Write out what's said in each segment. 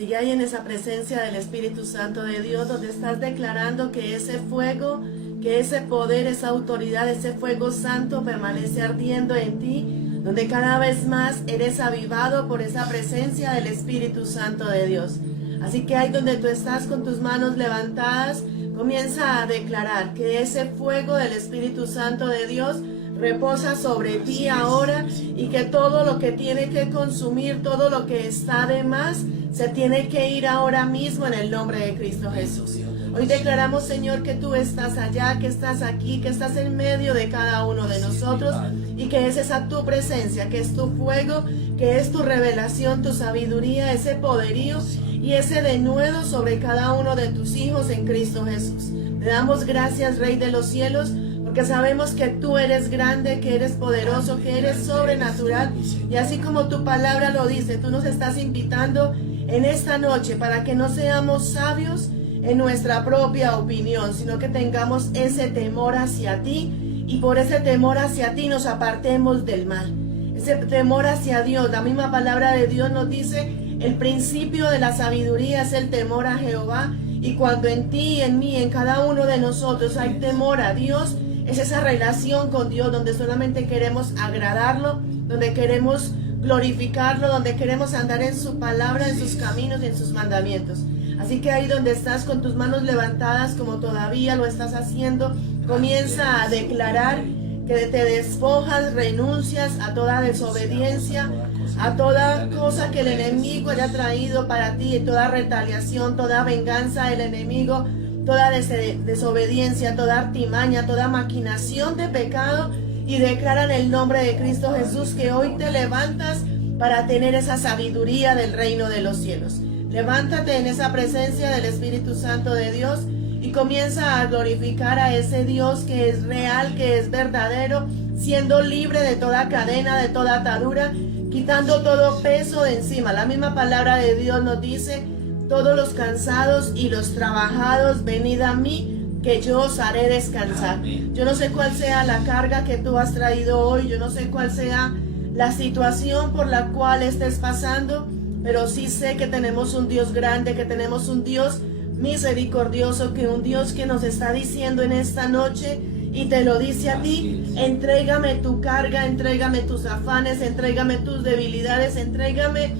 Sigue ahí en esa presencia del Espíritu Santo de Dios, donde estás declarando que ese fuego, que ese poder, esa autoridad, ese fuego santo permanece ardiendo en ti, donde cada vez más eres avivado por esa presencia del Espíritu Santo de Dios. Así que ahí donde tú estás con tus manos levantadas, comienza a declarar que ese fuego del Espíritu Santo de Dios reposa sobre ti ahora, y que todo lo que tiene que consumir, todo lo que está de más, se tiene que ir ahora mismo en el nombre de Cristo Jesús. Hoy declaramos, Señor, que tú estás allá, que estás aquí, que estás en medio de cada uno de nosotros, y que es esa tu presencia, que es tu fuego, que es tu revelación, tu sabiduría, ese poderío y ese denuedo sobre cada uno de tus hijos en Cristo Jesús. Te damos gracias, Rey de los cielos, porque sabemos que tú eres grande, que eres poderoso, que eres sobrenatural, y así como tu palabra lo dice, tú nos estás invitando en esta noche para que no seamos sabios en nuestra propia opinión, sino que tengamos ese temor hacia ti, y por ese temor hacia ti nos apartemos del mal. Ese temor hacia Dios, la misma palabra de Dios nos dice, el principio de la sabiduría es el temor a Jehová, y cuando en ti y en mí, en cada uno de nosotros hay temor a Dios, es esa relación con Dios donde solamente queremos agradarlo, donde queremos glorificarlo, donde queremos andar en su palabra, en sus caminos y en sus mandamientos. Así que ahí donde estás con tus manos levantadas, como todavía lo estás haciendo, comienza a declarar que te despojas, renuncias a toda desobediencia, a toda cosa que el enemigo haya traído para ti, toda retaliación, toda venganza del enemigo, toda desobediencia, toda artimaña, toda maquinación de pecado, y declaran el nombre de Cristo Jesús, que hoy te levantas para tener esa sabiduría del reino de los cielos. Levántate en esa presencia del Espíritu Santo de Dios y comienza a glorificar a ese Dios que es real, que es verdadero, siendo libre de toda cadena, de toda atadura, quitando todo peso de encima. La misma palabra de Dios nos dice, todos los cansados y los trabajados, venid a mí, que yo os haré descansar. Amén. Yo no sé cuál sea la carga que tú has traído hoy, yo no sé cuál sea la situación por la cual estés pasando, pero sí sé que tenemos un Dios grande, que tenemos un Dios misericordioso, que un Dios que nos está diciendo en esta noche, y te lo dice a ti, entrégame tu carga, entrégame tus afanes, entrégame tus debilidades, entrégame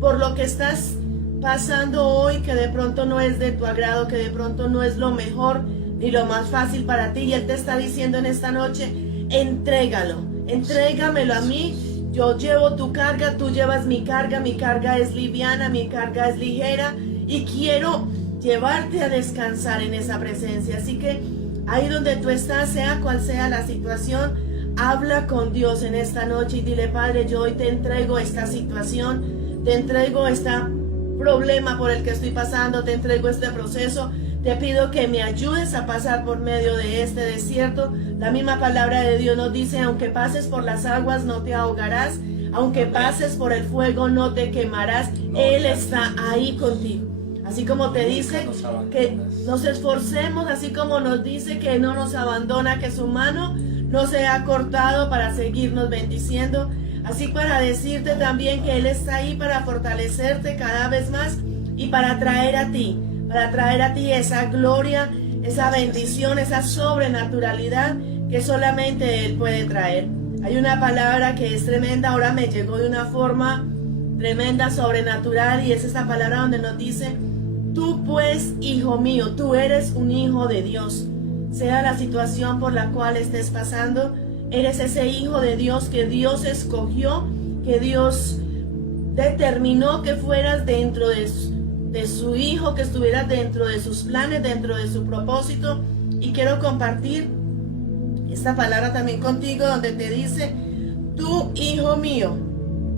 por lo que estás pasando hoy, que de pronto no es de tu agrado, que de pronto no es lo mejor ni lo más fácil para ti, y Él te está diciendo en esta noche, entrégalo, entrégamelo a mí, yo llevo tu carga, tú llevas mi carga es liviana, mi carga es ligera, y quiero llevarte a descansar en esa presencia. Así que ahí donde tú estás, sea cual sea la situación, habla con Dios en esta noche y dile, Padre, yo hoy te entrego esta situación, te entrego este problema por el que estoy pasando, te entrego este proceso, te pido que me ayudes a pasar por medio de este desierto. La misma palabra de Dios nos dice, aunque pases por las aguas no te ahogarás, aunque pases por el fuego no te quemarás, Él está ahí contigo. Así como te dice que nos esforcemos, así como nos dice que no nos abandona, que su mano no se ha cortado para seguirnos bendiciendo, así para decirte también que Él está ahí para fortalecerte cada vez más y para traer a ti esa gloria, esa bendición, esa sobrenaturalidad que solamente Él puede traer. Hay una palabra que es tremenda, ahora me llegó de una forma tremenda, sobrenatural, y es esta palabra donde nos dice, tú pues, hijo mío, tú eres un hijo de Dios. Sea la situación por la cual estés pasando, eres ese hijo de Dios que Dios escogió, que Dios determinó que fueras dentro de su hijo, que estuvieras dentro de sus planes, dentro de su propósito. Y quiero compartir esta palabra también contigo, donde te dice, tú hijo mío,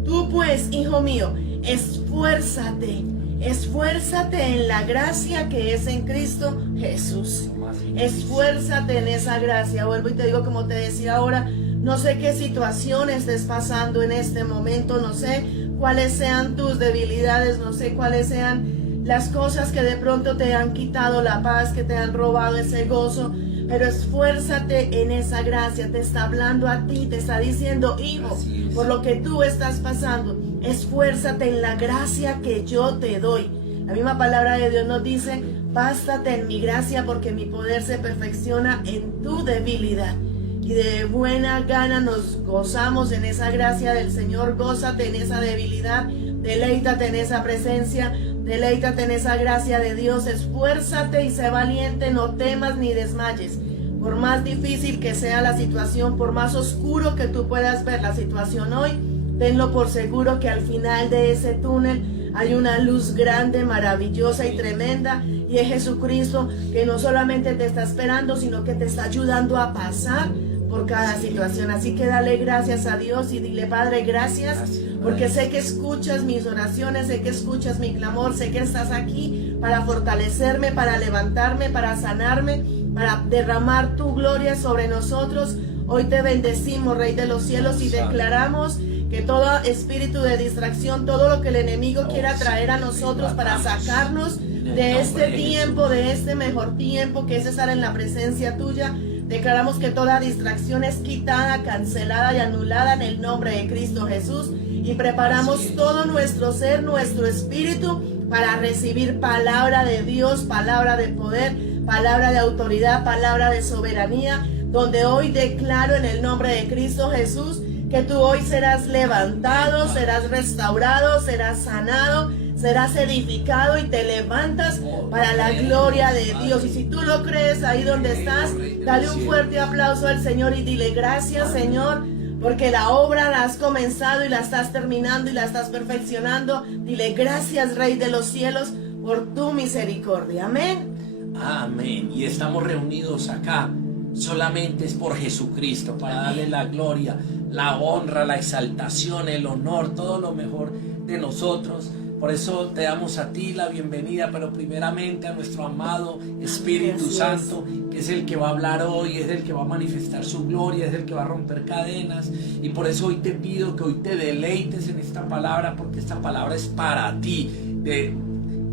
tú pues hijo mío, esfuérzate en la gracia que es en Cristo Jesús. Esfuérzate en esa gracia. Vuelvo y te digo, como te decía ahora, no sé qué situación estés pasando en este momento, no sé cuáles sean tus debilidades, no sé cuáles sean las cosas que de pronto te han quitado la paz, que te han robado ese gozo, pero esfuérzate en esa gracia. Te está hablando a ti, te está diciendo, hijo, por lo que tú estás pasando, esfuérzate en la gracia que yo te doy. La misma palabra de Dios nos dice: bástate en mi gracia, porque mi poder se perfecciona en tu debilidad. Y de buena gana nos gozamos en esa gracia del Señor. Gózate en esa debilidad, deleítate en esa presencia, deleítate en esa gracia de Dios. Esfuérzate y sé valiente, no temas ni desmayes. Por más difícil que sea la situación, por más oscuro que tú puedas ver la situación hoy, tenlo por seguro que al final de ese túnel hay una luz grande, maravillosa y tremenda, y es Jesucristo, que no solamente te está esperando, sino que te está ayudando a pasar por cada situación. Así que dale gracias a Dios y dile: Padre, gracias, porque sé que escuchas mis oraciones, sé que escuchas mi clamor, sé que estás aquí para fortalecerme, para levantarme, para sanarme, para derramar tu gloria sobre nosotros. Hoy te bendecimos, Rey de los cielos, y declaramos que todo espíritu de distracción, todo lo que el enemigo quiera traer a nosotros para sacarnos de este tiempo, de este mejor tiempo que es estar en la presencia tuya, declaramos que toda distracción es quitada, cancelada y anulada en el nombre de Cristo Jesús, y preparamos todo nuestro ser, nuestro espíritu, para recibir palabra de Dios, palabra de poder, palabra de autoridad, palabra de soberanía, donde hoy declaro en el nombre de Cristo Jesús que tú hoy serás levantado, serás restaurado, serás sanado, serás edificado y te levantas para la gloria de Dios. Y si tú lo crees ahí donde estás, dale un fuerte aplauso al Señor y dile: gracias, Señor, porque la obra la has comenzado y la estás terminando y la estás perfeccionando. Dile: gracias, Rey de los cielos, por tu misericordia. Amén. Amén. Y estamos reunidos acá solamente es por Jesucristo, para darle la gloria, la honra, la exaltación, el honor, todo lo mejor de nosotros. Por eso te damos a ti la bienvenida, pero primeramente a nuestro amado Espíritu Santo, que es el que va a hablar hoy, es el que va a manifestar su gloria, es el que va a romper cadenas. Y por eso hoy te pido que hoy te deleites en esta palabra, porque esta palabra es para ti.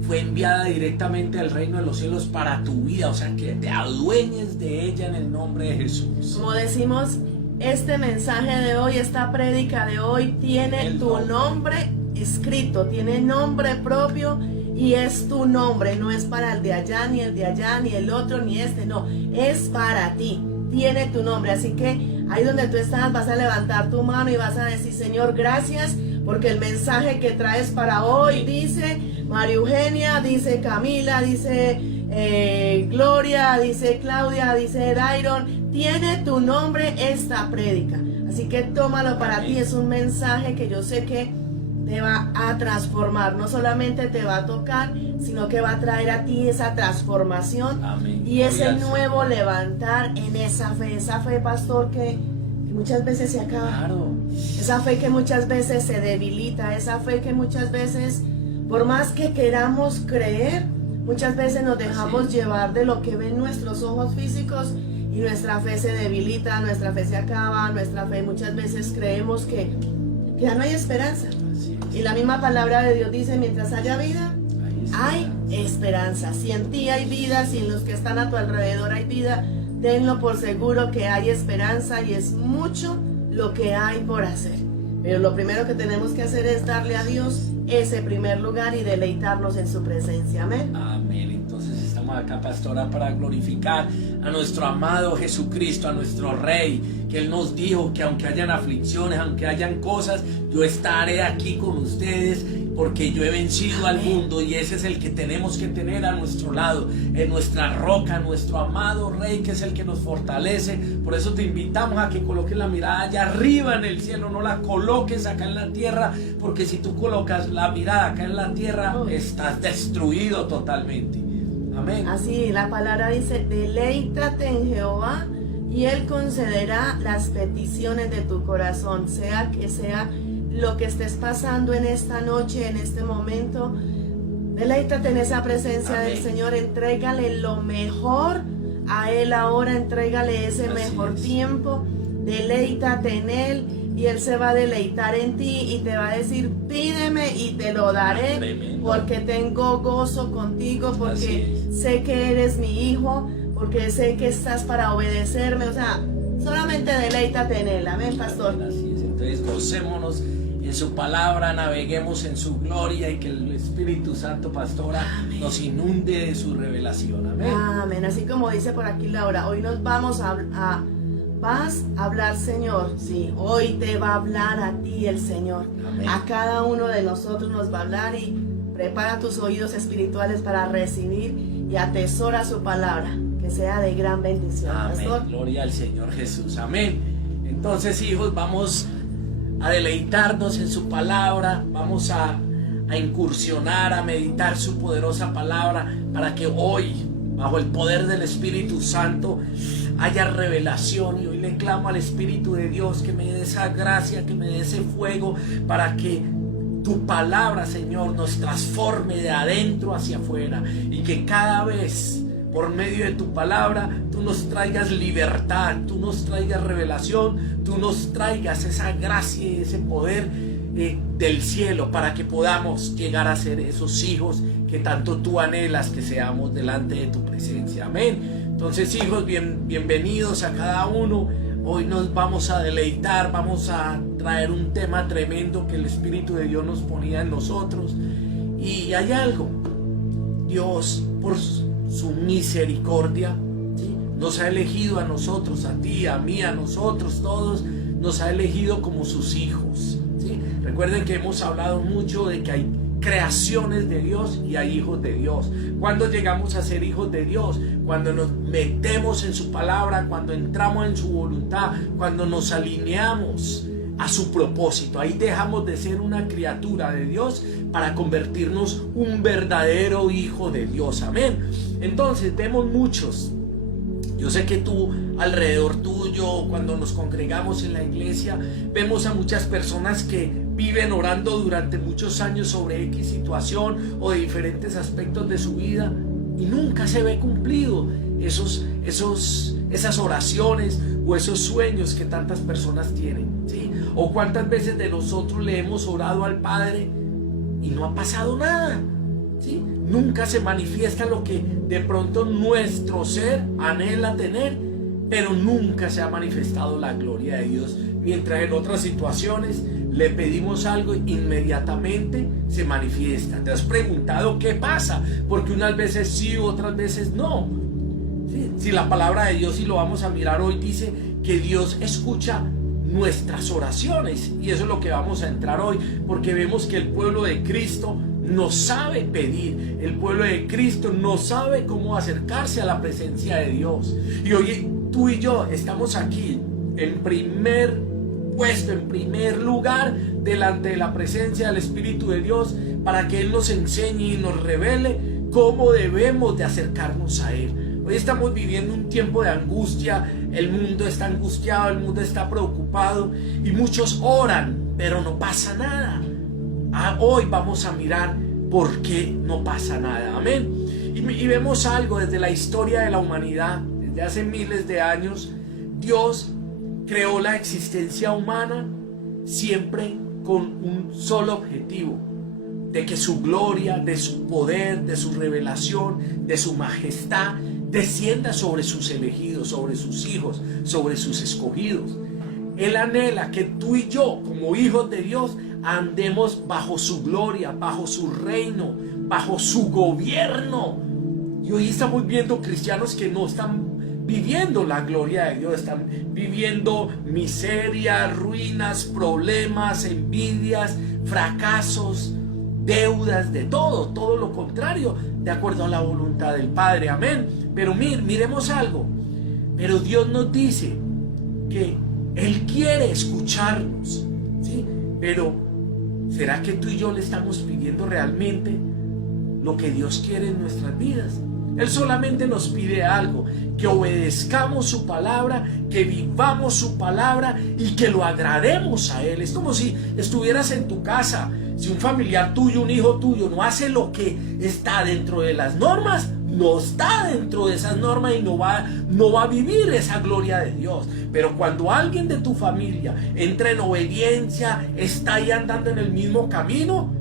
Fue enviada directamente al reino de los cielos para tu vida, o sea, que te adueñes de ella en el nombre de Jesús. Como decimos, este mensaje de hoy, esta prédica de hoy tiene tu nombre escrito, tiene nombre propio y es tu nombre, no es para el de allá, ni el de allá, ni el otro, ni este, no, es para ti, tiene tu nombre. Así que ahí donde tú estás vas a levantar tu mano y vas a decir: Señor, gracias, porque el mensaje que traes para hoy dice María Eugenia, dice Camila, dice Gloria, dice Claudia, dice Dairon, tiene tu nombre esta prédica. Así que tómalo para ti, es un mensaje que yo sé que te va a transformar, no solamente te va a tocar, sino que va a traer a ti esa transformación. Amén. Y ese nuevo levantar en esa fe, pastor, que muchas veces se acaba. Claro. Esa fe que muchas veces se debilita, esa fe que muchas veces, por más que queramos creer, muchas veces nos dejamos llevar de lo que ven nuestros ojos físicos y nuestra fe se debilita, nuestra fe se acaba, nuestra fe muchas veces creemos que ya no hay esperanza. Y la misma palabra de Dios dice: mientras haya vida, hay esperanza. Si en ti hay vida, si en los que están a tu alrededor hay vida, tenlo por seguro que hay esperanza, y es mucho lo que hay por hacer. Pero lo primero que tenemos que hacer es darle a Dios ese primer lugar y deleitarnos en su presencia. Amén. Amén. Entonces estamos acá, pastora, para glorificar a nuestro amado Jesucristo, a nuestro Rey, que Él nos dijo que aunque hayan aflicciones, aunque hayan cosas, yo estaré aquí con ustedes, porque yo he vencido al mundo, y ese es el que tenemos que tener a nuestro lado, en nuestra roca, nuestro amado Rey, que es el que nos fortalece. Por eso te invitamos a que coloques la mirada allá arriba en el cielo, no la coloques acá en la tierra, porque si tú colocas la mirada acá en la tierra, estás destruido totalmente. Amén. Así la palabra dice: deleítate en Jehová y Él concederá las peticiones de tu corazón. Sea que sea lo que estés pasando en esta noche, en este momento, deleítate en esa presencia del Señor. Entrégale lo mejor a Él ahora, entrégale ese mejor tiempo, deleítate en Él, y Él se va a deleitar en ti y te va a decir: pídeme y te lo daré, porque tengo gozo contigo, porque sé que eres mi hijo, porque sé que estás para obedecerme. O sea, solamente deleítate en Él. Amén, pastor. Así es. Entonces gocémonos en su palabra, naveguemos en su gloria y que el Espíritu Santo, pastora, amén, nos inunde de su revelación. Amén. Amén. Así como dice por aquí Laura, hoy nos vamos vas a hablar, Señor. Sí, hoy te va a hablar a ti el Señor. Amén. A cada uno de nosotros nos va a hablar, y prepara tus oídos espirituales para recibir y atesora su palabra, que sea de gran bendición. Amén. Pastor. Gloria al Señor Jesús. Amén. Entonces, hijos, vamos a deleitarnos en su palabra, vamos a incursionar, a meditar su poderosa palabra, para que hoy, bajo el poder del Espíritu Santo, haya revelación. Y hoy le clamo al Espíritu de Dios que me dé esa gracia, que me dé ese fuego, para que tu palabra, Señor, nos transforme de adentro hacia afuera, y que cada vez, por medio de tu palabra, tú nos traigas libertad, tú nos traigas revelación, tú nos traigas esa gracia y ese poder del cielo, para que podamos llegar a ser esos hijos que tanto tú anhelas que seamos delante de tu presencia. Amén. Entonces, hijos, bienvenidos a cada uno. Hoy nos vamos a deleitar, vamos a traer un tema tremendo que el Espíritu de Dios nos ponía en nosotros. Y hay algo, Dios, por su misericordia, ¿sí?, nos ha elegido a nosotros, a ti, a mí, a nosotros todos, nos ha elegido como sus hijos, ¿sí? Recuerden que hemos hablado mucho de que hay creaciones de Dios y hay hijos de Dios. ¿Cuándo llegamos a ser hijos de Dios? Cuando nos metemos en su palabra, cuando entramos en su voluntad, cuando nos alineamos a su propósito. Ahí dejamos de ser una criatura de Dios para convertirnos un verdadero hijo de Dios. Amén. Entonces vemos muchos. Yo sé que tú, alrededor tuyo, cuando nos congregamos en la iglesia, vemos a muchas personas que viven orando durante muchos años sobre X situación o de diferentes aspectos de su vida, y nunca se ve cumplido esas oraciones o esos sueños que tantas personas tienen, ¿sí? O cuántas veces de nosotros le hemos orado al Padre y no ha pasado nada, ¿sí? Nunca se manifiesta lo que de pronto nuestro ser anhela tener, pero nunca se ha manifestado la gloria de Dios. Mientras en otras situaciones le pedimos algo, inmediatamente se manifiesta. ¿Te has preguntado qué pasa? Porque unas veces sí, otras veces no. ¿Sí? Si la palabra de Dios, y lo vamos a mirar hoy, dice que Dios escucha nuestras oraciones, y eso es lo que vamos a entrar hoy, porque vemos que el pueblo de Cristo no sabe pedir, el pueblo de Cristo no sabe cómo acercarse a la presencia de Dios. Y hoy tú y yo estamos aquí en primer puesto, en primer lugar, delante de la presencia del Espíritu de Dios, para que Él nos enseñe y nos revele cómo debemos de acercarnos a Él. Hoy estamos viviendo un tiempo de angustia, el mundo está angustiado, el mundo está preocupado, y muchos oran, pero no pasa nada. Hoy vamos a mirar por qué no pasa nada. Amén. Y vemos algo desde la historia de la humanidad. Desde hace miles de años, Dios creó la existencia humana siempre con un solo objetivo: de que su gloria, de su poder, de su revelación, de su majestad descienda sobre sus elegidos, sobre sus hijos, sobre sus escogidos. Él anhela que tú y yo, como hijos de Dios, andemos bajo su gloria, bajo su reino, bajo su gobierno. Y hoy estamos viendo cristianos que no están viviendo la gloria de Dios, están viviendo miseria, ruinas, problemas, envidias, fracasos, deudas, de todo lo contrario, de acuerdo a la voluntad del Padre. Amén. Pero miremos algo. Pero Dios nos dice que Él quiere escucharnos, ¿sí? Pero ¿será que tú y yo le estamos pidiendo realmente lo que Dios quiere en nuestras vidas? Él solamente nos pide algo: que obedezcamos su palabra, que vivamos su palabra y que lo agrademos a Él. Es como si estuvieras en tu casa. Si un familiar tuyo, un hijo tuyo, no hace lo que está dentro de las normas, no está dentro de esas normas y no va a vivir esa gloria de Dios. Pero cuando alguien de tu familia entra en obediencia, está ahí andando en el mismo camino,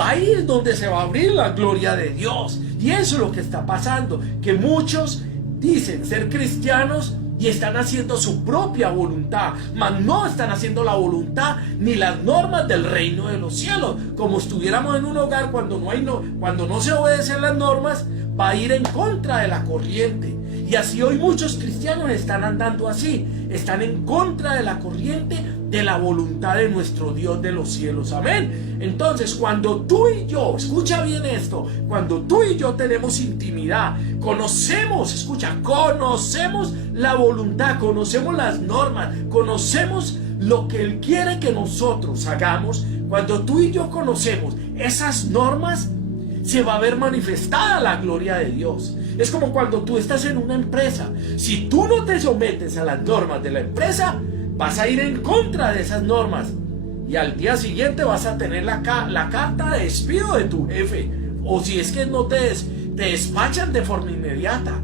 ahí es donde se va a abrir la gloria de Dios. Y eso es lo que está pasando, que muchos dicen ser cristianos, y están haciendo su propia voluntad, mas no están haciendo la voluntad ni las normas del reino de los cielos. Como estuviéramos en un hogar, cuando no se obedecen las normas, va a ir en contra de la corriente. Y así hoy muchos cristianos están andando así, están en contra de la corriente de la voluntad de nuestro Dios de los cielos. Amén. Entonces, cuando tú y yo, escucha bien esto, cuando tú y yo tenemos intimidad, conocemos la voluntad, conocemos las normas, conocemos lo que Él quiere que nosotros hagamos. Cuando tú y yo conocemos esas normas, se va a ver manifestada la gloria de Dios. Es como cuando tú estás en una empresa. Si tú no te sometes a las normas de la empresa, vas a ir en contra de esas normas. Y al día siguiente vas a tener la carta de despido de tu jefe. O si es que no te despachan de forma inmediata.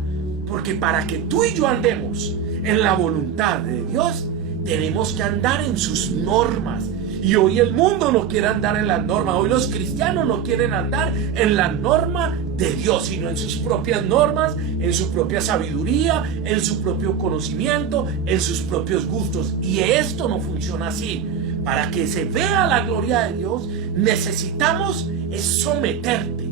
Porque para que tú y yo andemos en la voluntad de Dios, tenemos que andar en sus normas. Y hoy el mundo no quiere andar en las normas. Hoy los cristianos no quieren andar en la norma de Dios, sino en sus propias normas, en su propia sabiduría, en su propio conocimiento, en sus propios gustos. Y esto no funciona así. Para que se vea la gloria de Dios, necesitamos someterte,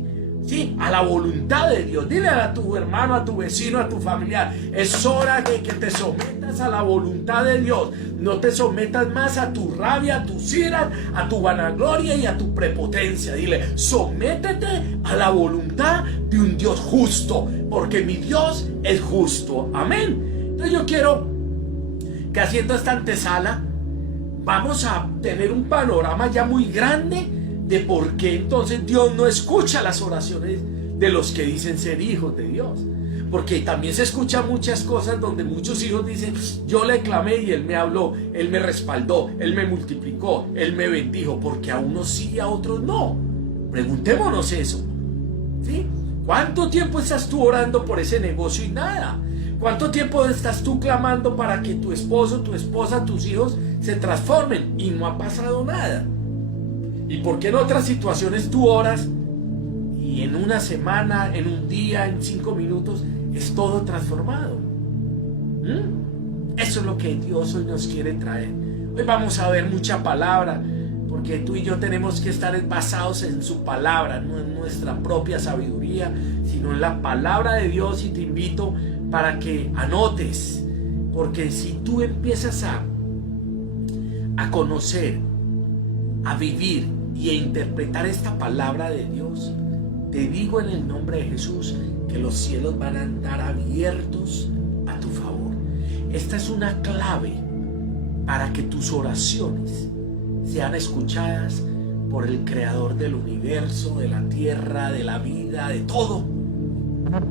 ¿sí?, a la voluntad de Dios. Dile a tu hermano, a tu vecino, a tu familiar: es hora de que te sometas a la voluntad de Dios. No te sometas más a tu rabia, a tus iras, a tu vanagloria y a tu prepotencia. Dile: sométete a la voluntad de un Dios justo, porque mi Dios es justo. Amén. Entonces yo quiero que, haciendo esta antesala, vamos a tener un panorama ya muy grande de por qué entonces Dios no escucha las oraciones de los que dicen ser hijos de Dios. Porque también se escuchan muchas cosas donde muchos hijos dicen: yo le clamé y Él me habló, Él me respaldó, Él me multiplicó, Él me bendijo. Porque a unos sí y a otros no. Preguntémonos eso, ¿sí? ¿Cuánto tiempo estás tú orando por ese negocio y nada? ¿Cuánto tiempo estás tú clamando para que tu esposo, tu esposa, tus hijos se transformen y no ha pasado nada? ¿Y por qué en otras situaciones tú oras y en una semana, en un día, en 5 minutos es todo transformado? Eso es lo que Dios hoy nos quiere traer. Hoy vamos a ver mucha palabra, porque tú y yo tenemos que estar basados en su palabra, no en nuestra propia sabiduría, sino en la palabra de Dios. Y te invito para que anotes, porque si tú empiezas a conocer, a vivir y a interpretar esta palabra de Dios, te digo en el nombre de Jesús que los cielos van a andar abiertos a tu favor. Esta es una clave para que tus oraciones sean escuchadas por el Creador del universo, de la tierra, de la vida, de todo.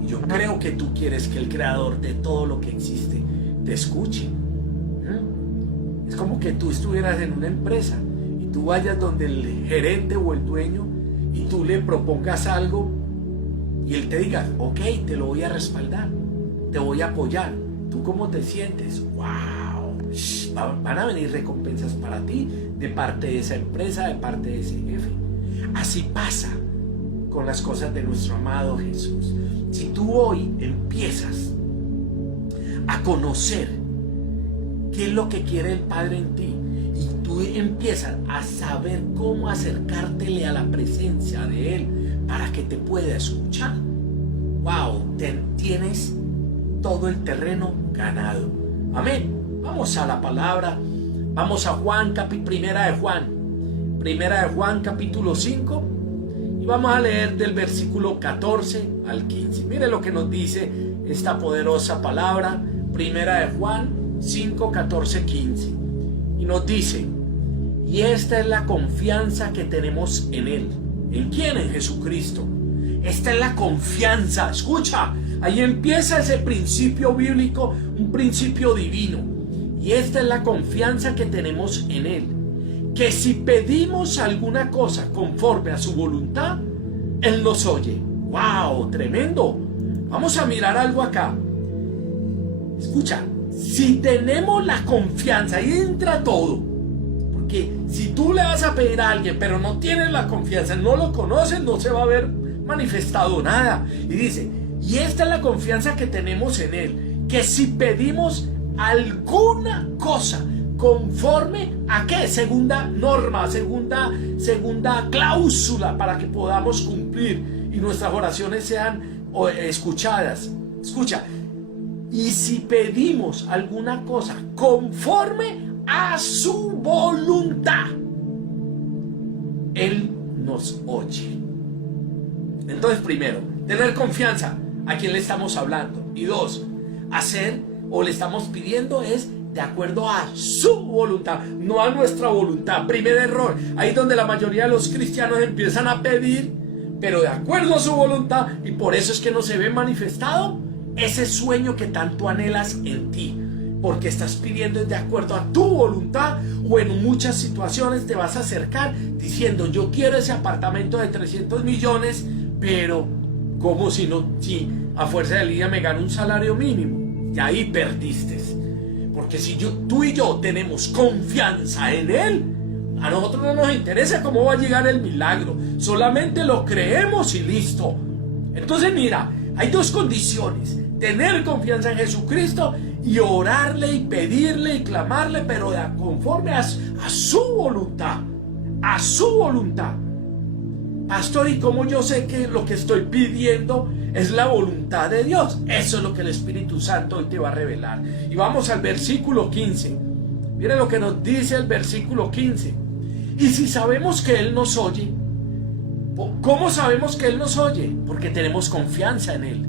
Yo creo que tú quieres que el Creador de todo lo que existe te escuche. Es como que tú estuvieras en una empresa y tú vayas donde el gerente o el dueño y tú le propongas algo y él te diga: ok, te lo voy a respaldar, te voy a apoyar. ¿Tú cómo te sientes? ¡Wow! Van a venir recompensas para ti de parte de esa empresa, de parte de ese jefe. Así pasa con las cosas de nuestro amado Jesús. Si tú hoy empiezas a conocer qué es lo que quiere el Padre en ti, y tú empiezas a saber cómo acercártele a la presencia de Él para que te pueda escuchar, wow, tienes todo el terreno ganado. Amén. Vamos a la palabra. Vamos a Juan, Primera de Juan capítulo 5, y vamos a leer del versículo 14 al 15. Mire lo que nos dice esta poderosa palabra. Primera de Juan 5, 14, 15. Y nos dice: y esta es la confianza que tenemos en Él. ¿En quién? En Jesucristo. Esta es la confianza. Escucha, ahí empieza ese principio bíblico, un principio divino. Y esta es la confianza que tenemos en Él, que si pedimos alguna cosa conforme a su voluntad, Él nos oye. ¡Wow! Tremendo. Vamos a mirar algo acá. Escucha, si tenemos la confianza, ahí entra todo. Porque si tú le vas a pedir a alguien, pero no tienes la confianza, no lo conoces, no se va a ver manifestado nada. Y dice: y esta es la confianza que tenemos en Él, que si pedimos alguna cosa conforme a qué, segunda norma, segunda cláusula, para que podamos cumplir y nuestras oraciones sean escuchadas. Escucha, y si pedimos alguna cosa conforme a su voluntad, Él nos oye. Entonces, primero, tener confianza a quien le estamos hablando. Y dos, hacer o le estamos pidiendo es de acuerdo a su voluntad, no a nuestra voluntad. Primer error, ahí es donde la mayoría de los cristianos empiezan a pedir, pero de acuerdo a su voluntad, y por eso es que no se ve manifestado ese sueño que tanto anhelas en ti, porque estás pidiendo de acuerdo a tu voluntad, o en muchas situaciones te vas a acercar diciendo: yo quiero ese apartamento de 300 millones, pero como si a fuerza de día me gano un salario mínimo. Y ahí perdiste. Porque si tú y yo tenemos confianza en Él, a nosotros no nos interesa cómo va a llegar el milagro, solamente lo creemos y listo. Entonces mira, hay dos condiciones: tener confianza en Jesucristo y orarle y pedirle y clamarle, pero conforme a su voluntad, a su voluntad. Pastor, ¿y cómo yo sé que lo que estoy pidiendo es la voluntad de Dios? Eso es lo que el Espíritu Santo hoy te va a revelar. Y vamos al versículo 15. Mira lo que nos dice el versículo 15. Y si sabemos que Él nos oye, ¿cómo sabemos que Él nos oye? Porque tenemos confianza en Él.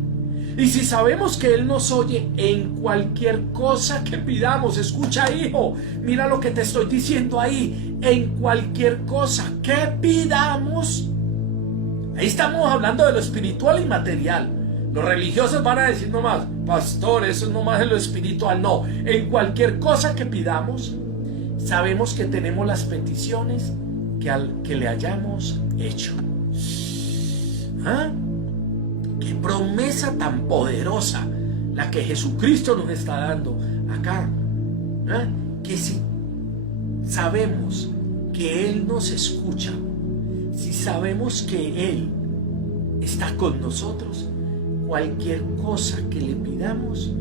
Y si sabemos que Él nos oye en cualquier cosa que pidamos, escucha, hijo, mira lo que te estoy diciendo ahí, en cualquier cosa que pidamos. Ahí estamos hablando de lo espiritual y material. Los religiosos van a decir nomás: pastor, eso es nomás de lo espiritual. No, en cualquier cosa que pidamos, sabemos que tenemos las peticiones que le hayamos hecho. ¿Ah? Qué promesa tan poderosa la que Jesucristo nos está dando acá. ¿Ah? Que si sabemos que Él nos escucha, si sabemos que Él está con nosotros, cualquier cosa que le pidamos,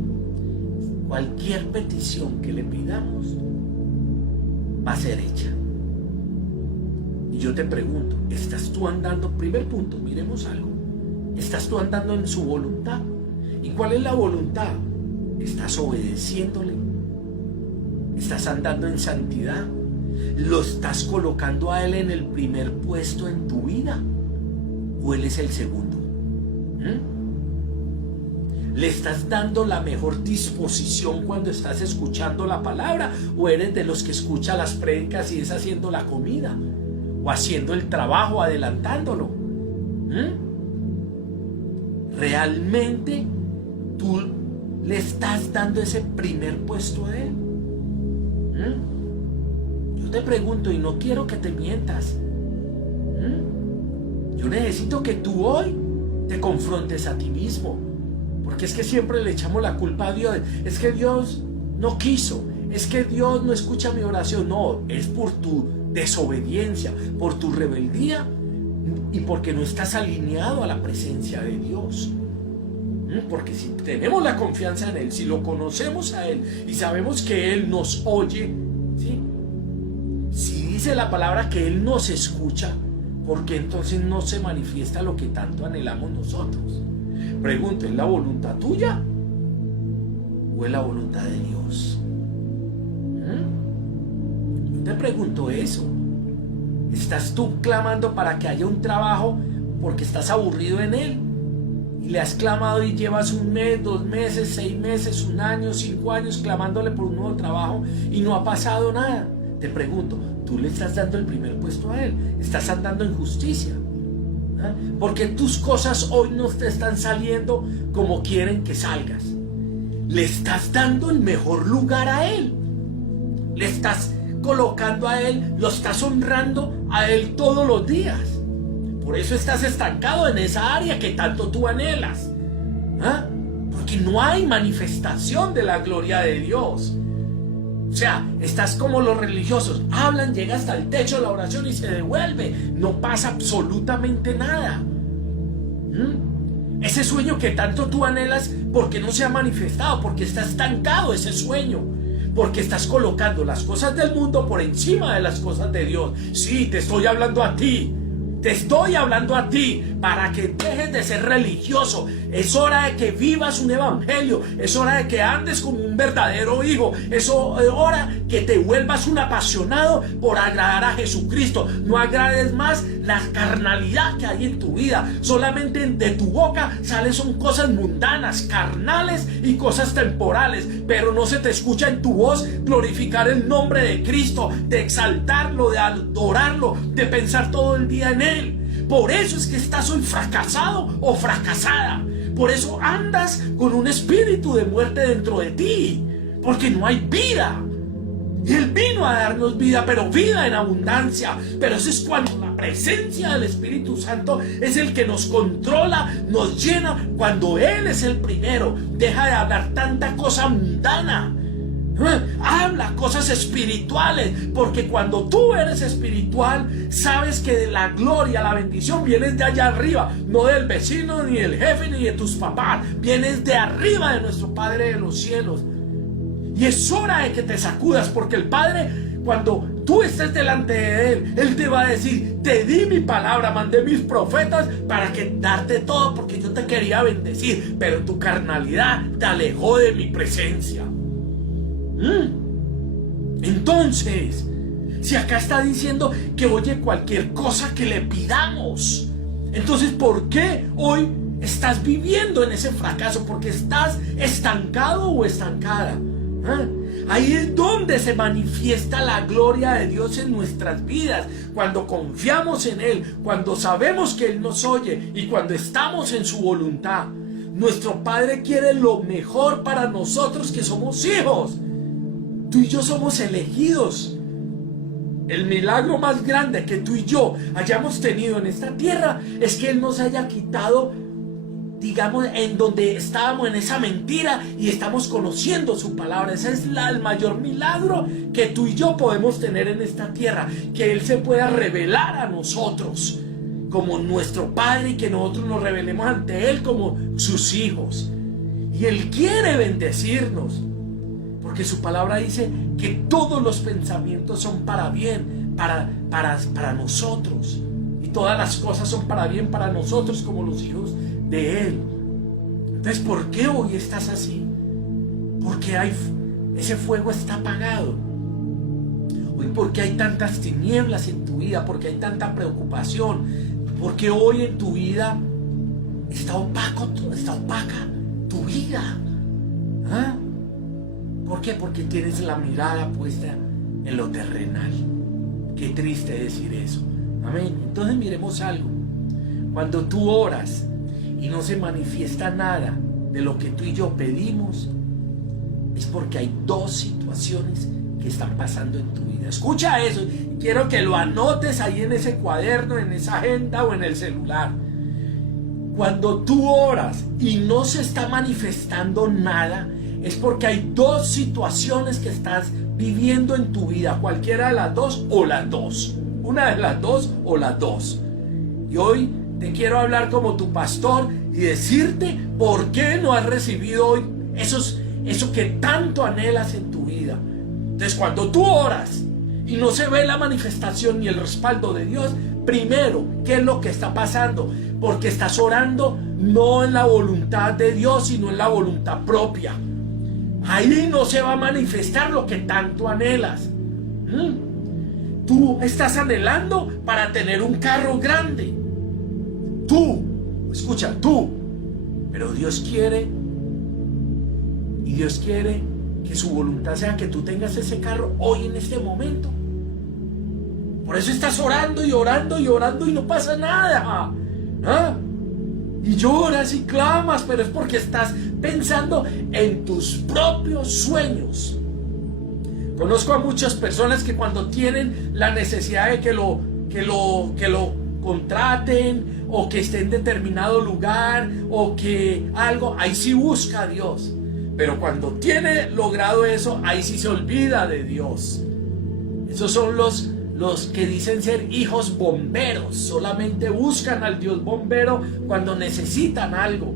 cualquier petición que le pidamos, va a ser hecha. Y yo te pregunto, ¿estás tú andando? Primer punto, miremos algo. ¿Estás tú andando en su voluntad? ¿Y cuál es la voluntad? ¿Estás obedeciéndole? ¿Estás andando en santidad? ¿Lo estás colocando a Él en el primer puesto en tu vida? ¿O Él es el segundo? ¿Le estás dando la mejor disposición cuando estás escuchando la palabra? ¿O eres de los que escucha las prédicas y es haciendo la comida? ¿O haciendo el trabajo, adelantándolo? ¿Realmente tú le estás dando ese primer puesto a Él? Yo te pregunto, y no quiero que te mientas. Yo necesito que tú hoy te confrontes a ti mismo, porque es que siempre le echamos la culpa a Dios. Es que Dios no quiso, es que Dios no escucha mi oración. No, es por tu desobediencia, por tu rebeldía y porque no estás alineado a la presencia de Dios. Porque si tenemos la confianza en Él, si lo conocemos a Él y sabemos que Él nos oye, ¿sí? Si dice la palabra que Él nos escucha, ¿por qué entonces no se manifiesta lo que tanto anhelamos nosotros? Pregunto, ¿es la voluntad tuya o es la voluntad de Dios? Yo te pregunto eso. ¿Estás tú clamando para que haya un trabajo porque estás aburrido en él? Y le has clamado y llevas 1 mes, 2 meses, 6 meses, 1 año, 5 años clamándole por un nuevo trabajo y no ha pasado nada. Te pregunto, ¿tú le estás dando el primer puesto a él? ¿Estás andando en justicia? ¿Ah? Porque tus cosas hoy no te están saliendo como quieren que salgas. Le estás dando el mejor lugar a él. Le estás colocando a él, lo estás honrando a él todos los días. Por eso estás estancado en esa área que tanto tú anhelas. ¿Ah? Porque no hay manifestación de la gloria de Dios. O sea, estás como los religiosos, hablan, llega hasta el techo de la oración y se devuelve, no pasa absolutamente nada. Ese sueño que tanto tú anhelas, porque no se ha manifestado, porque está estancado ese sueño, porque estás colocando las cosas del mundo por encima de las cosas de Dios. Sí, te estoy hablando a ti. Te estoy hablando a ti para que dejes de ser religioso. Es hora de que vivas un evangelio. Es hora de que andes como un verdadero hijo. Es hora que te vuelvas un apasionado por agradar a Jesucristo. No agrades más la carnalidad que hay en tu vida. Solamente de tu boca salen son cosas mundanas, carnales y cosas temporales. Pero no se te escucha en tu voz glorificar el nombre de Cristo, de exaltarlo, de adorarlo, de pensar todo el día en Él. Por eso es que estás hoy fracasado o fracasada. Por eso andas con un espíritu de muerte dentro de ti, porque no hay vida. Y Él vino a darnos vida, pero vida en abundancia. Pero eso es cuando la presencia del Espíritu Santo es el que nos controla, nos llena. Cuando Él es el primero, deja de hablar tanta cosa mundana. Habla cosas espirituales, porque cuando tú eres espiritual, sabes que la gloria, la bendición vienes de allá arriba, no del vecino, ni del jefe, ni de tus papás. Vienes de arriba, de nuestro Padre de los cielos. Y es hora de que te sacudas, porque el Padre, cuando tú estés delante de Él te va a decir: te di mi palabra, mandé mis profetas para que darte todo, porque yo te quería bendecir, pero tu carnalidad te alejó de mi presencia. Entonces, si acá está diciendo que oye cualquier cosa que le pidamos, entonces ¿por qué hoy estás viviendo en ese fracaso? Porque estás estancado o estancada. Ahí es donde se manifiesta la gloria de Dios en nuestras vidas, cuando confiamos en Él, cuando sabemos que Él nos oye y cuando estamos en su voluntad. Nuestro Padre quiere lo mejor para nosotros que somos hijos. Tú y yo somos elegidos. El milagro más grande que tú y yo hayamos tenido en esta tierra es que Él nos haya quitado, digamos, en donde estábamos en esa mentira y estamos conociendo su palabra. Ese es el mayor milagro que tú y yo podemos tener en esta tierra, que Él se pueda revelar a nosotros como nuestro Padre y que nosotros nos revelemos ante Él como sus hijos. Y Él quiere bendecirnos, porque su palabra dice que todos los pensamientos son para bien, para nosotros. Y todas las cosas son para bien para nosotros como los hijos de Él. Entonces, ¿por qué hoy estás así? Porque ese fuego está apagado. Hoy, porque hay tantas tinieblas en tu vida, porque hay tanta preocupación, porque hoy en tu vida está opaca tu vida. ¿Ah? ¿Por qué? Porque tienes la mirada puesta en lo terrenal. Qué triste decir eso. Amén. Entonces miremos algo. Cuando tú oras y no se manifiesta nada de lo que tú y yo pedimos, es porque hay dos situaciones que están pasando en tu vida. Escucha eso. Quiero que lo anotes ahí en ese cuaderno, en esa agenda o en el celular. Cuando tú oras y no se está manifestando nada, es porque hay dos situaciones que estás viviendo en tu vida, cualquiera de las dos o las dos, una de las dos o las dos. Y hoy te quiero hablar como tu pastor y decirte por qué no has recibido hoy eso que tanto anhelas en tu vida. Entonces, cuando tú oras y no se ve la manifestación ni el respaldo de Dios, primero, ¿qué es lo que está pasando? Porque estás orando no en la voluntad de Dios, sino en la voluntad propia. Ahí no se va a manifestar lo que tanto anhelas. Tú estás anhelando para tener un carro grande. Escucha, pero Dios quiere, y Dios quiere que su voluntad sea que tú tengas ese carro hoy en este momento. Por eso estás orando y orando y orando y no pasa nada. Y lloras y clamas, pero es porque estás pensando en tus propios sueños. Conozco a muchas personas que cuando tienen la necesidad de que lo contraten o que esté en determinado lugar o que algo, ahí sí busca a Dios. Pero cuando tiene logrado eso, ahí sí se olvida de Dios. Esos son los los que dicen ser hijos bomberos, solamente buscan al Dios bombero cuando necesitan algo.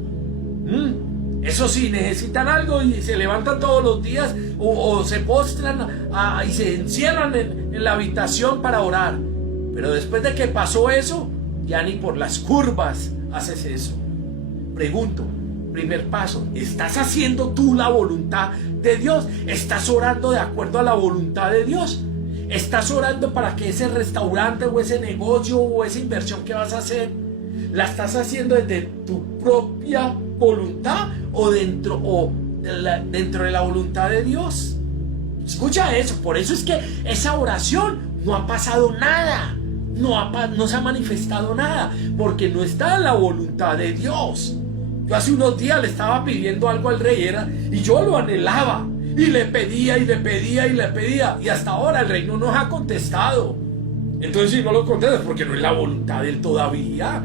Eso sí, necesitan algo y se levantan todos los días o se postran y se encierran en la habitación para orar. Pero después de que pasó eso, ya ni por las curvas haces eso. Pregunto, primer paso, ¿estás haciendo tú la voluntad de Dios? ¿Estás orando de acuerdo a la voluntad de Dios? ¿Estás orando para que ese restaurante o ese negocio o esa inversión que vas a hacer, la estás haciendo desde tu propia voluntad o dentro de la voluntad de Dios? Escucha eso, por eso es que esa oración no ha pasado nada, no se ha manifestado nada, porque no está en la voluntad de Dios. Yo hace unos días le estaba pidiendo algo al rey y yo lo anhelaba y le pedía y le pedía y le pedía y hasta ahora el rey no nos ha contestado. Entonces si no lo contesta es porque no es la voluntad de él todavía.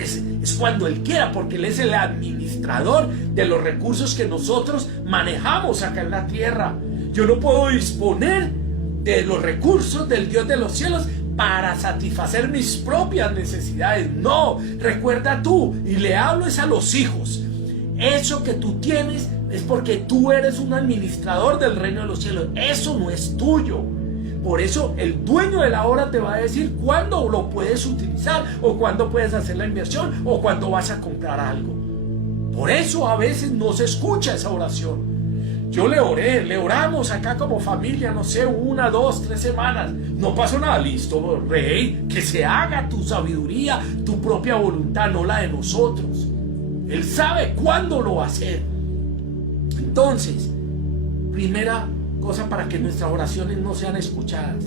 Es cuando él quiera, porque él es el administrador de los recursos que nosotros manejamos acá en la tierra. Yo no puedo disponer de los recursos del Dios de los cielos para satisfacer mis propias necesidades. No, recuerda tú, y le hablo es a los hijos, eso que tú tienes es porque tú eres un administrador del reino de los cielos. Eso no es tuyo. Por eso el dueño de la hora te va a decir cuándo lo puedes utilizar o cuándo puedes hacer la inversión o cuándo vas a comprar algo. Por eso a veces no se escucha esa oración. Yo le oramos acá como familia, no sé, 1, 2, 3 semanas. No pasó nada, listo, rey, que se haga tu sabiduría, tu propia voluntad, no la de nosotros. Él sabe cuándo lo va a hacer. Entonces, primera cosa para que nuestras oraciones no sean escuchadas: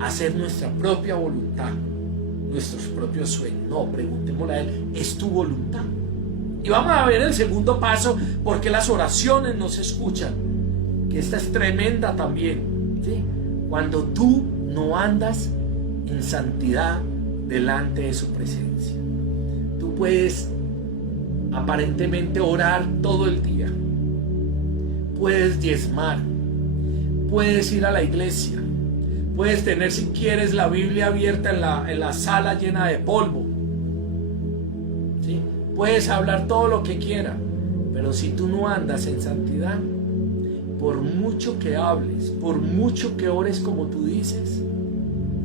hacer nuestra propia voluntad, nuestros propios sueños. No, preguntémosle a Él, ¿es tu voluntad? Y vamos a ver el segundo paso, porque las oraciones no se escuchan, que esta es tremenda también, ¿sí? Cuando tú no andas en santidad delante de su presencia. Tú puedes aparentemente orar todo el día, puedes diezmar, puedes ir a la iglesia, puedes tener, si quieres, la Biblia abierta en la sala llena de polvo, ¿sí? Puedes hablar todo lo que quieras, pero si tú no andas en santidad, por mucho que hables, por mucho que ores como tú dices,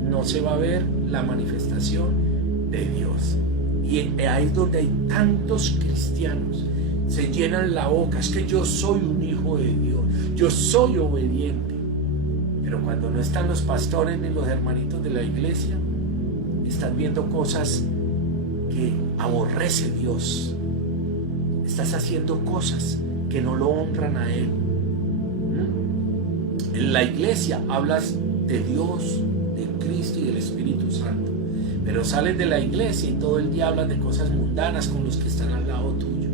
no se va a ver la manifestación de Dios. Y ahí es donde hay tantos cristianos, se llenan la boca, es que yo soy un hijo de Dios, yo soy obediente. Pero cuando no están los pastores ni los hermanitos de la iglesia, estás viendo cosas que aborrece Dios. Estás haciendo cosas que no lo honran a Él. En la iglesia hablas de Dios, de Cristo y del Espíritu Santo, pero sales de la iglesia y todo el día hablas de cosas mundanas con los que están al lado tuyo.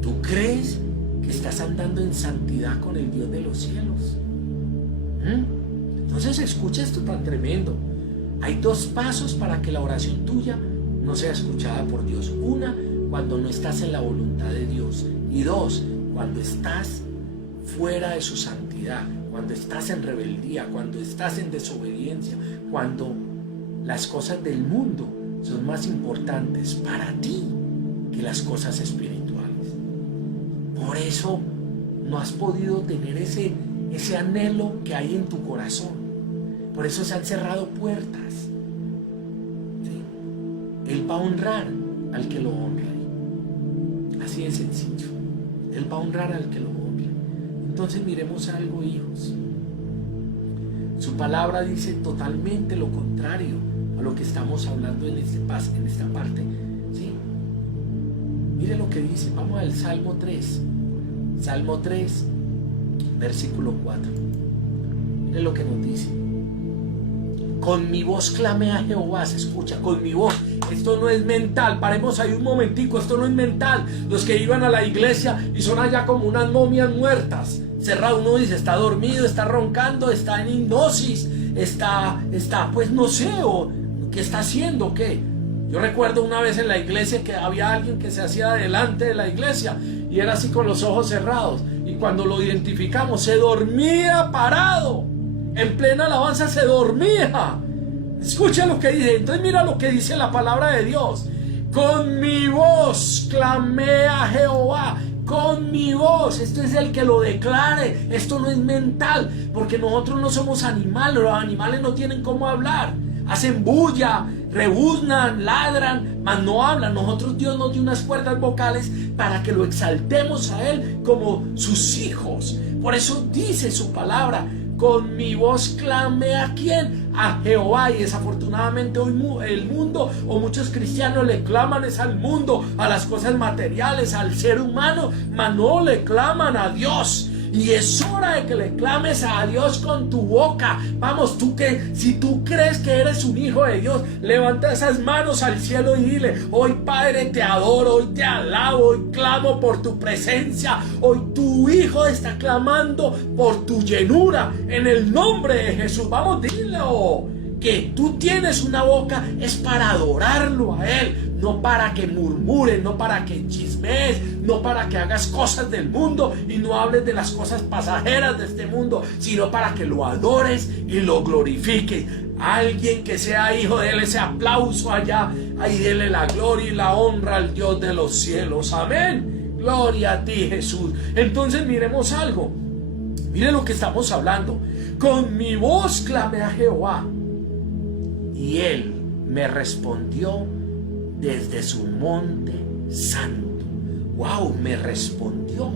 ¿Tú crees que estás andando en santidad con el Dios de los cielos? Entonces escucha esto tan tremendo. Hay 2 pasos para que la oración tuya no sea escuchada por Dios. 1, cuando no estás en la voluntad de Dios. Y 2, cuando estás fuera de su santidad, cuando estás en rebeldía, cuando estás en desobediencia, cuando las cosas del mundo son más importantes para ti que las cosas espirituales. Por eso no has podido tener ese anhelo que hay en tu corazón. Por eso se han cerrado puertas. ¿Sí? Él va a honrar al que lo honre. Así de sencillo. Él va a honrar al que lo honre. Entonces miremos algo, hijos. Su palabra dice totalmente lo contrario a lo que estamos hablando en esta parte. ¿Sí? Mire lo que dice. Vamos al Salmo 3. Salmo 3, versículo 4. Mire lo que nos dice. Con mi voz clamé a Jehová. Se escucha, con mi voz. Esto no es mental. Paremos ahí un momentico. Esto no es mental. Los que iban a la iglesia y son allá como unas momias muertas, cerrado, uno dice, está dormido, está roncando, está en hipnosis, está pues no sé, o ¿qué está haciendo? ¿Qué? Yo recuerdo una vez en la iglesia que había alguien que se hacía delante de la iglesia y era así con los ojos cerrados, y cuando lo identificamos se dormía parado En plena alabanza se dormía. Escucha lo que dice. Entonces mira lo que dice la palabra de Dios. Con mi voz clamé a Jehová. Con mi voz. Esto es el que lo declare. Esto no es mental, porque nosotros no somos animales. Los animales no tienen cómo hablar. Hacen bulla, rebuznan, ladran, mas no hablan. Nosotros, Dios nos dio unas cuerdas vocales para que lo exaltemos a Él como sus hijos. Por eso dice su palabra: con mi voz clamé ¿a quién? A Jehová. Y desafortunadamente hoy el mundo, o muchos cristianos, le claman es al mundo, a las cosas materiales, al ser humano, mas no le claman a Dios. Y es hora de que le clames a Dios con tu boca. Vamos, si tú crees que eres un hijo de Dios, levanta esas manos al cielo y dile: hoy, Padre, te adoro, hoy te alabo, hoy clamo por tu presencia. Hoy tu hijo está clamando por tu llenura en el nombre de Jesús. Vamos, dile que tú tienes una boca es para adorarlo a Él, no para que murmures, no para que chismees, no para que hagas cosas del mundo y no hables de las cosas pasajeras de este mundo, sino para que lo adores y lo glorifiques. Alguien que sea hijo, déle ese aplauso allá, ahí dele la gloria y la honra al Dios de los cielos. Amén. Gloria a ti, Jesús. Entonces miremos algo. Mire lo que estamos hablando. Con mi voz clamé a Jehová, y Él me respondió desde su monte santo. ¡Wow! Me respondió.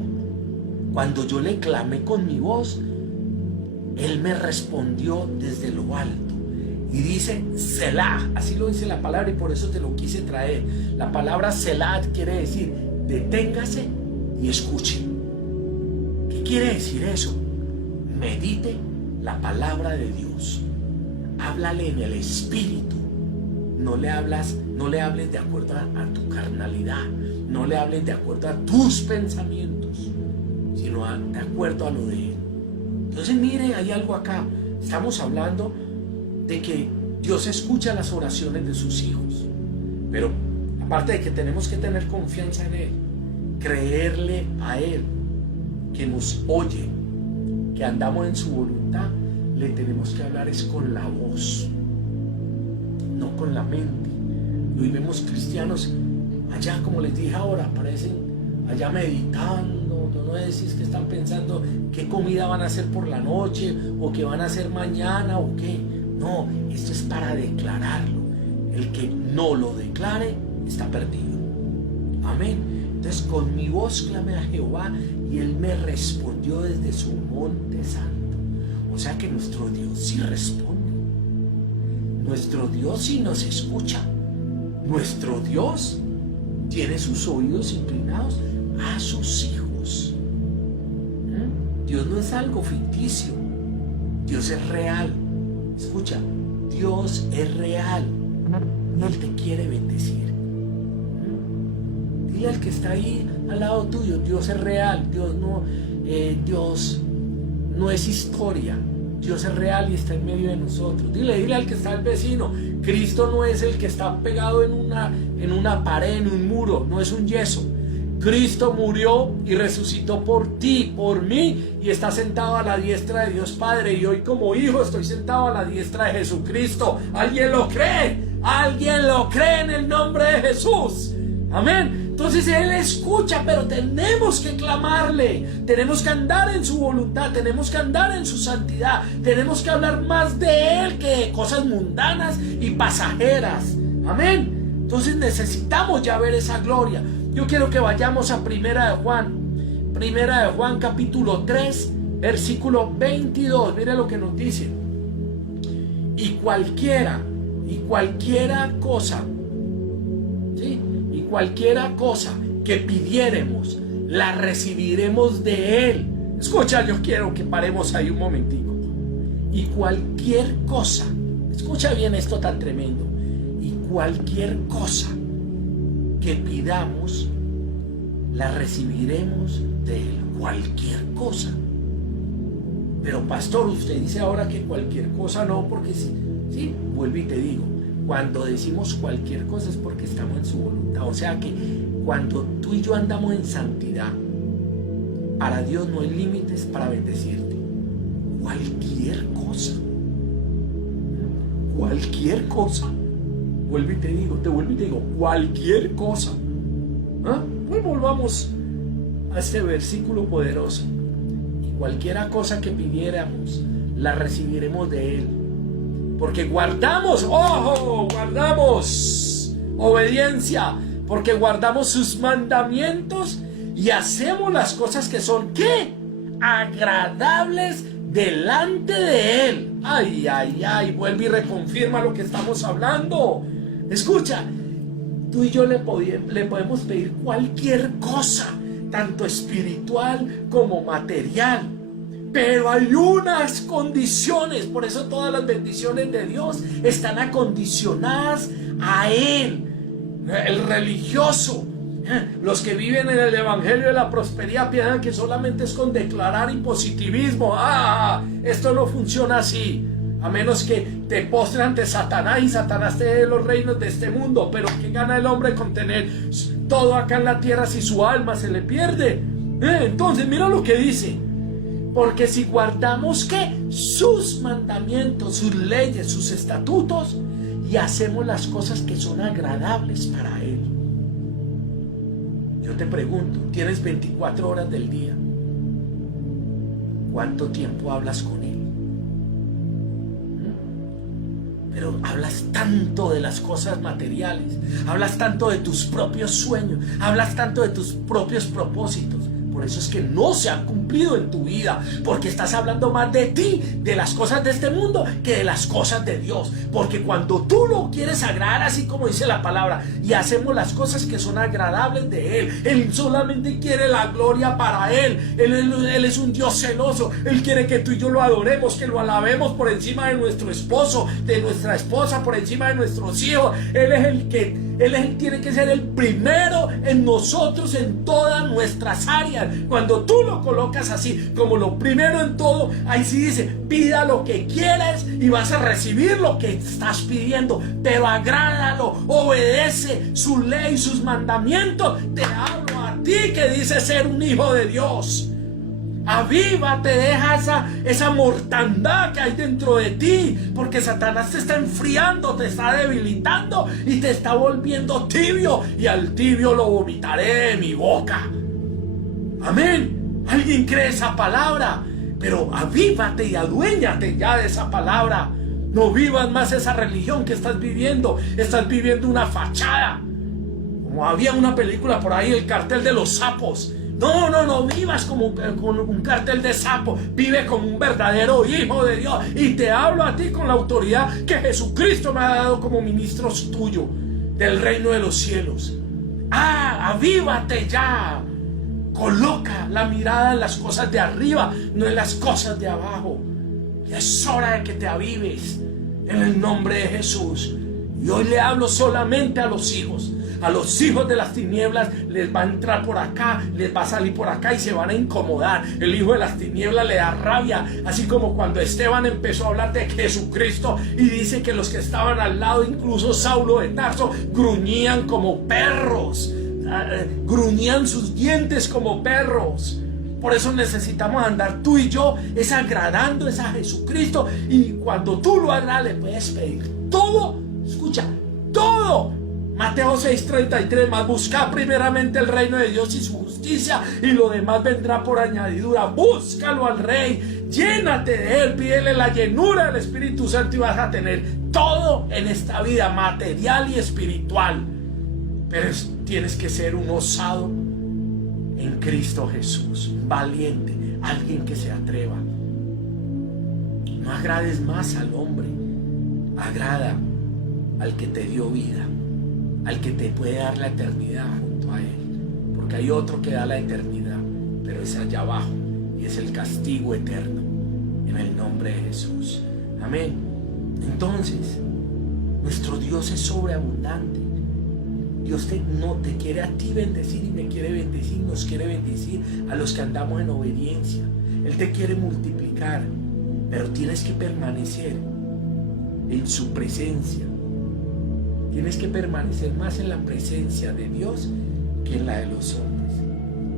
Cuando yo le clamé con mi voz, Él me respondió desde lo alto. Y dice Selah, así lo dice la palabra, y por eso te lo quise traer. La palabra Selah quiere decir: deténgase y escuche. ¿Qué quiere decir eso? Medite la palabra de Dios. Háblale en el espíritu. No le hables de acuerdo a tu carnalidad. No le hables de acuerdo a tus pensamientos, sino de acuerdo a lo de Él. Entonces mire, hay algo acá. Estamos hablando de que Dios escucha las oraciones de sus hijos. Pero aparte de que tenemos que tener confianza en Él, creerle a Él, que nos oye, que andamos en su voluntad, le tenemos que hablar es con la voz, no con la mente. Hoy vemos cristianos allá, como les dije ahora, aparecen allá meditando. No decís que están pensando qué comida van a hacer por la noche, o qué van a hacer mañana, o qué. No, esto es para declararlo. El que no lo declare está perdido. Amén. Entonces, con mi voz clamé a Jehová, y Él me respondió desde su monte santo. O sea que nuestro Dios sí responde. Nuestro Dios sí nos escucha. Nuestro Dios tiene sus oídos inclinados a sus hijos. Dios no es algo ficticio. Dios es real. Escucha, Dios es real. Y Él te quiere bendecir. Dile al que está ahí al lado tuyo: Dios es real. Dios no es historia. Dios es real y está en medio de nosotros. Dile al que está al vecino: Cristo no es el que está pegado en una pared, en un muro, no es un yeso. Cristo murió y resucitó por ti, por mí, y está sentado a la diestra de Dios Padre. Y hoy, como hijo, estoy sentado a la diestra de Jesucristo. ¿Alguien lo cree? ¿Alguien lo cree en el nombre de Jesús? Amén. Entonces Él escucha, pero tenemos que clamarle, tenemos que andar en su voluntad, tenemos que andar en su santidad, tenemos que hablar más de Él que de cosas mundanas y pasajeras. Amén. Entonces necesitamos ya ver esa gloria. Yo quiero que vayamos a Primera de Juan capítulo 3, versículo 22. Mire lo que nos dice: y cualquiera cosa, ¿sí? Y cualquiera cosa que pidiéremos, la recibiremos de Él. Escucha, yo quiero que paremos ahí un momentico. Y cualquier cosa, escucha bien esto tan tremendo, y cualquier cosa que pidamos, la recibiremos de Él. Cualquier cosa. Pero pastor, usted dice ahora que cualquier cosa no, porque sí, vuelvo y te digo, cuando decimos cualquier cosa es porque estamos en su voluntad. O sea que cuando tú y yo andamos en santidad, para Dios no hay límites para bendecirte. Cualquier cosa. cosa. Cualquier cosa. Te vuelvo y te digo, cualquier cosa. Pues volvamos a este versículo poderoso. Y cualquiera cosa que pidiéramos, la recibiremos de Él. Porque guardamos, guardamos obediencia, porque guardamos sus mandamientos y hacemos las cosas que son, ¿qué? Agradables delante de Él. Ay, vuelve y reconfirma lo que estamos hablando. Escucha, tú y yo le podemos pedir cualquier cosa, tanto espiritual como material. Pero hay unas condiciones, por eso todas las bendiciones de Dios están acondicionadas a Él. El religioso, los que viven en el evangelio de la prosperidad piensan que solamente es con declarar y positivismo. Esto no funciona así. A menos que te postres ante Satanás y Satanás te dé los reinos de este mundo. Pero ¿qué gana el hombre con tener todo acá en la tierra si su alma se le pierde? Entonces mira lo que dice. Porque si guardamos, ¿qué? Sus mandamientos, sus leyes, sus estatutos, y hacemos las cosas que son agradables para Él. Yo te pregunto, tienes 24 horas del día. ¿Cuánto tiempo hablas con Él? Pero hablas tanto de las cosas materiales, hablas tanto de tus propios sueños, hablas tanto de tus propios propósitos. Por eso es que no se han cumplido en tu vida, porque estás hablando más de ti, de las cosas de este mundo, que de las cosas de Dios. Porque cuando tú lo quieres agradar, así como dice la palabra, y hacemos las cosas que son agradables de Él solamente quiere la gloria para Él es un Dios celoso. Él quiere que tú y yo lo adoremos, que lo alabemos por encima de nuestro esposo, de nuestra esposa, por encima de nuestros hijos. Él tiene que ser el primero en nosotros, en todas nuestras áreas. Cuando tú lo colocas así, como lo primero en todo, ahí sí dice, pida lo que quieras y vas a recibir lo que estás pidiendo, pero agrádalo, obedece su ley, sus mandamientos. Te hablo a ti que dices ser un hijo de Dios. Avívate, deja esa mortandad que hay dentro de ti, porque Satanás te está enfriando, te está debilitando y te está volviendo tibio, y al tibio lo vomitaré de mi boca. Amén. ¿Alguien cree esa palabra? Pero avívate y aduéñate ya de esa palabra. No vivas más esa religión que estás viviendo. Estás viviendo una fachada. Como había una película por ahí, El cartel de los sapos. No vivas como con un cartel de sapo. Vive como un verdadero hijo de Dios. Y te hablo a ti con la autoridad que Jesucristo me ha dado como ministro tuyo del reino de los cielos. Avívate ya. Coloca la mirada en las cosas de arriba, no en las cosas de abajo. Y es hora de que te avives en el nombre de Jesús. Y hoy le hablo solamente a los hijos. A los hijos de las tinieblas les va a entrar por acá, les va a salir por acá y se van a incomodar. El hijo de las tinieblas le da rabia, así como cuando Esteban empezó a hablar de Jesucristo y dice que los que estaban al lado, incluso Saulo de Tarso, gruñían como perros, gruñían sus dientes como perros. Por eso necesitamos andar tú y yo, es agradando a Jesucristo. Y cuando tú lo hagas, le puedes pedir todo. Escucha, todo. Mateo 6:33, más busca primeramente el reino de Dios y su justicia, y lo demás vendrá por añadidura. Búscalo al Rey, llénate de Él, pídele la llenura del Espíritu Santo y vas a tener todo en esta vida, material y espiritual. Pero tienes que ser un osado en Cristo Jesús, un valiente, alguien que se atreva. No agrades más al hombre, agrada al que te dio vida, al que te puede dar la eternidad junto a Él, porque hay otro que da la eternidad, pero es allá abajo y es el castigo eterno, en el nombre de Jesús. Amén. Entonces, nuestro Dios es sobreabundante. Dios no te quiere a ti bendecir y me quiere bendecir, nos quiere bendecir a los que andamos en obediencia. Él te quiere multiplicar, pero tienes que permanecer en su presencia. Tienes que permanecer más en la presencia de Dios que en la de los hombres.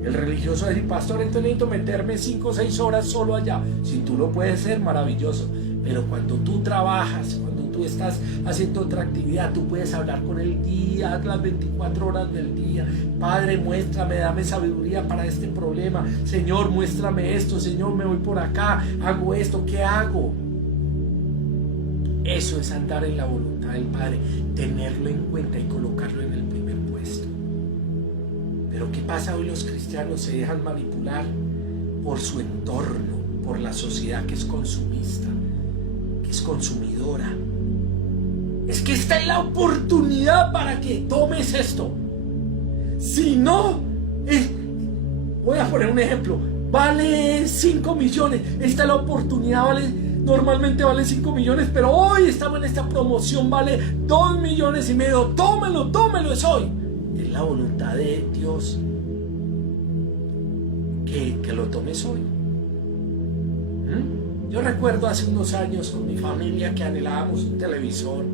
El religioso dice, pastor, entonces necesito meterme 5 o 6 horas solo allá. Si tú lo puedes hacer, maravilloso. Pero cuando tú trabajas, cuando tú estás haciendo otra actividad, tú puedes hablar con Él día, las 24 horas del día. Padre, muéstrame, dame sabiduría para este problema. Señor, muéstrame esto. Señor, me voy por acá, hago esto, ¿qué hago? Eso es andar en la voluntad del Padre, tenerlo en cuenta y colocarlo en el primer puesto. Pero ¿qué pasa hoy? Los cristianos se dejan manipular por su entorno, por la sociedad que es consumista, que es consumidora. Es que esta es la oportunidad para que tomes esto. Si no, voy a poner un ejemplo, vale 5 millones, esta es la oportunidad, normalmente vale 5 millones, pero hoy estamos en esta promoción, vale 2,5 millones, tómelo, es hoy. Es la voluntad de Dios que lo tomes hoy. Yo recuerdo hace unos años con mi familia que anhelábamos un televisor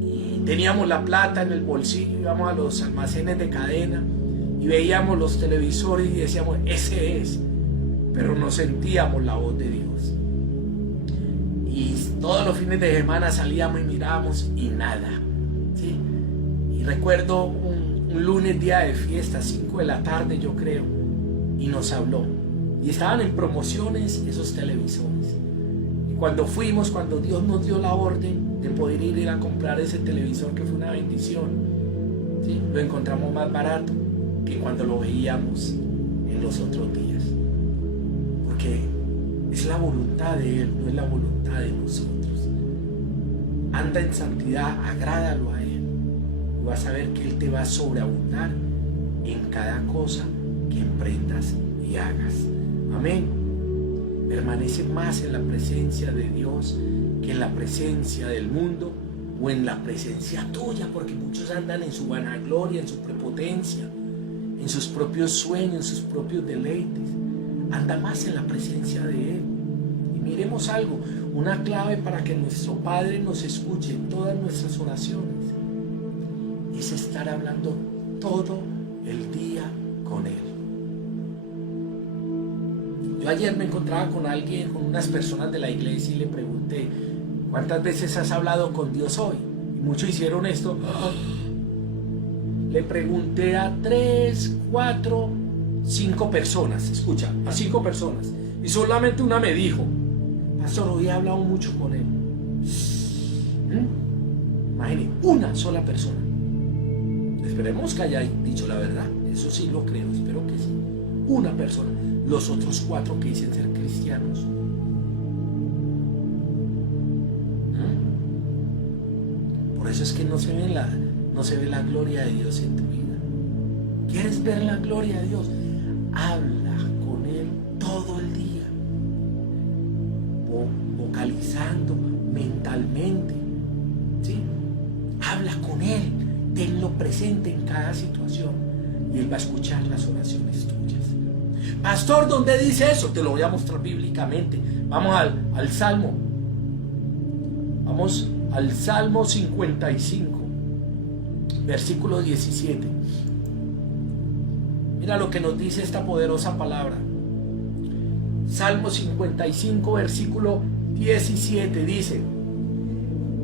y teníamos la plata en el bolsillo, íbamos a los almacenes de cadena y veíamos los televisores y decíamos, ese es, pero no sentíamos la voz de Dios. Y todos los fines de semana salíamos y mirábamos y nada, ¿sí? Y recuerdo un lunes, día de fiesta, 5 de la tarde yo creo, y nos habló. Y estaban en promociones esos televisores. Y cuando Dios nos dio la orden de poder ir a comprar ese televisor, que fue una bendición, ¿sí? Lo encontramos más barato que cuando lo veíamos en los otros días. Porque es la voluntad de Él, no es la voluntad de nosotros. Anda en santidad, agrádalo a Él. Y vas a ver que Él te va a sobreabundar en cada cosa que emprendas y hagas. Amén. Permanece más en la presencia de Dios que en la presencia del mundo o en la presencia tuya, porque muchos andan en su vanagloria, en su prepotencia, en sus propios sueños, en sus propios deleites. Anda más en la presencia de Él. Y miremos algo, una clave para que nuestro Padre nos escuche en todas nuestras oraciones es estar hablando todo el día con Él. Yo ayer me encontraba con alguien, con unas personas de la iglesia y le pregunté, ¿cuántas veces has hablado con Dios hoy? Y muchos hicieron esto. Le pregunté a 3, 4, 5 personas, escucha, a 5 personas. Y solamente una me dijo, pastor, hoy he hablado mucho con él. Imagínate, una sola persona. Esperemos que haya dicho la verdad, eso sí lo creo, espero que sí. Una persona. Los otros 4 que dicen ser cristianos. Por eso es que no se ve la gloria de Dios en tu vida. ¿Quieres ver la gloria de Dios? Habla con Él todo el día, vocalizando mentalmente, ¿sí? Habla con Él, tenlo presente en cada situación y Él va a escuchar las oraciones tuyas. Pastor, ¿dónde dice eso? Te lo voy a mostrar bíblicamente. Vamos al Salmo. Vamos al Salmo 55, versículo 17. Mira lo que nos dice esta poderosa palabra. Salmo 55, versículo 17 dice: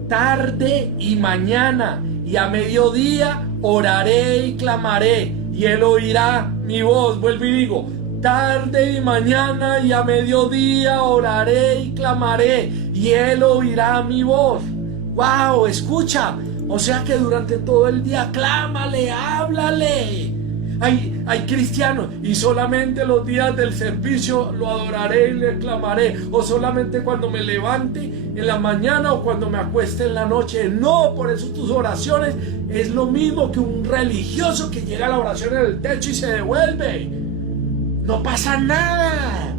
tarde y mañana y a mediodía oraré y clamaré, y Él oirá mi voz. Vuelvo y digo, tarde y mañana y a mediodía oraré y clamaré, y Él oirá mi voz. ¡Wow! Escucha. O sea que durante todo el día clámale, háblale. Hay cristianos y solamente los días del servicio lo adoraré y le clamaré, o solamente cuando me levante en la mañana o cuando me acueste en la noche. No, por eso tus oraciones es lo mismo que un religioso que llega a la oración en el techo y se devuelve. No pasa nada.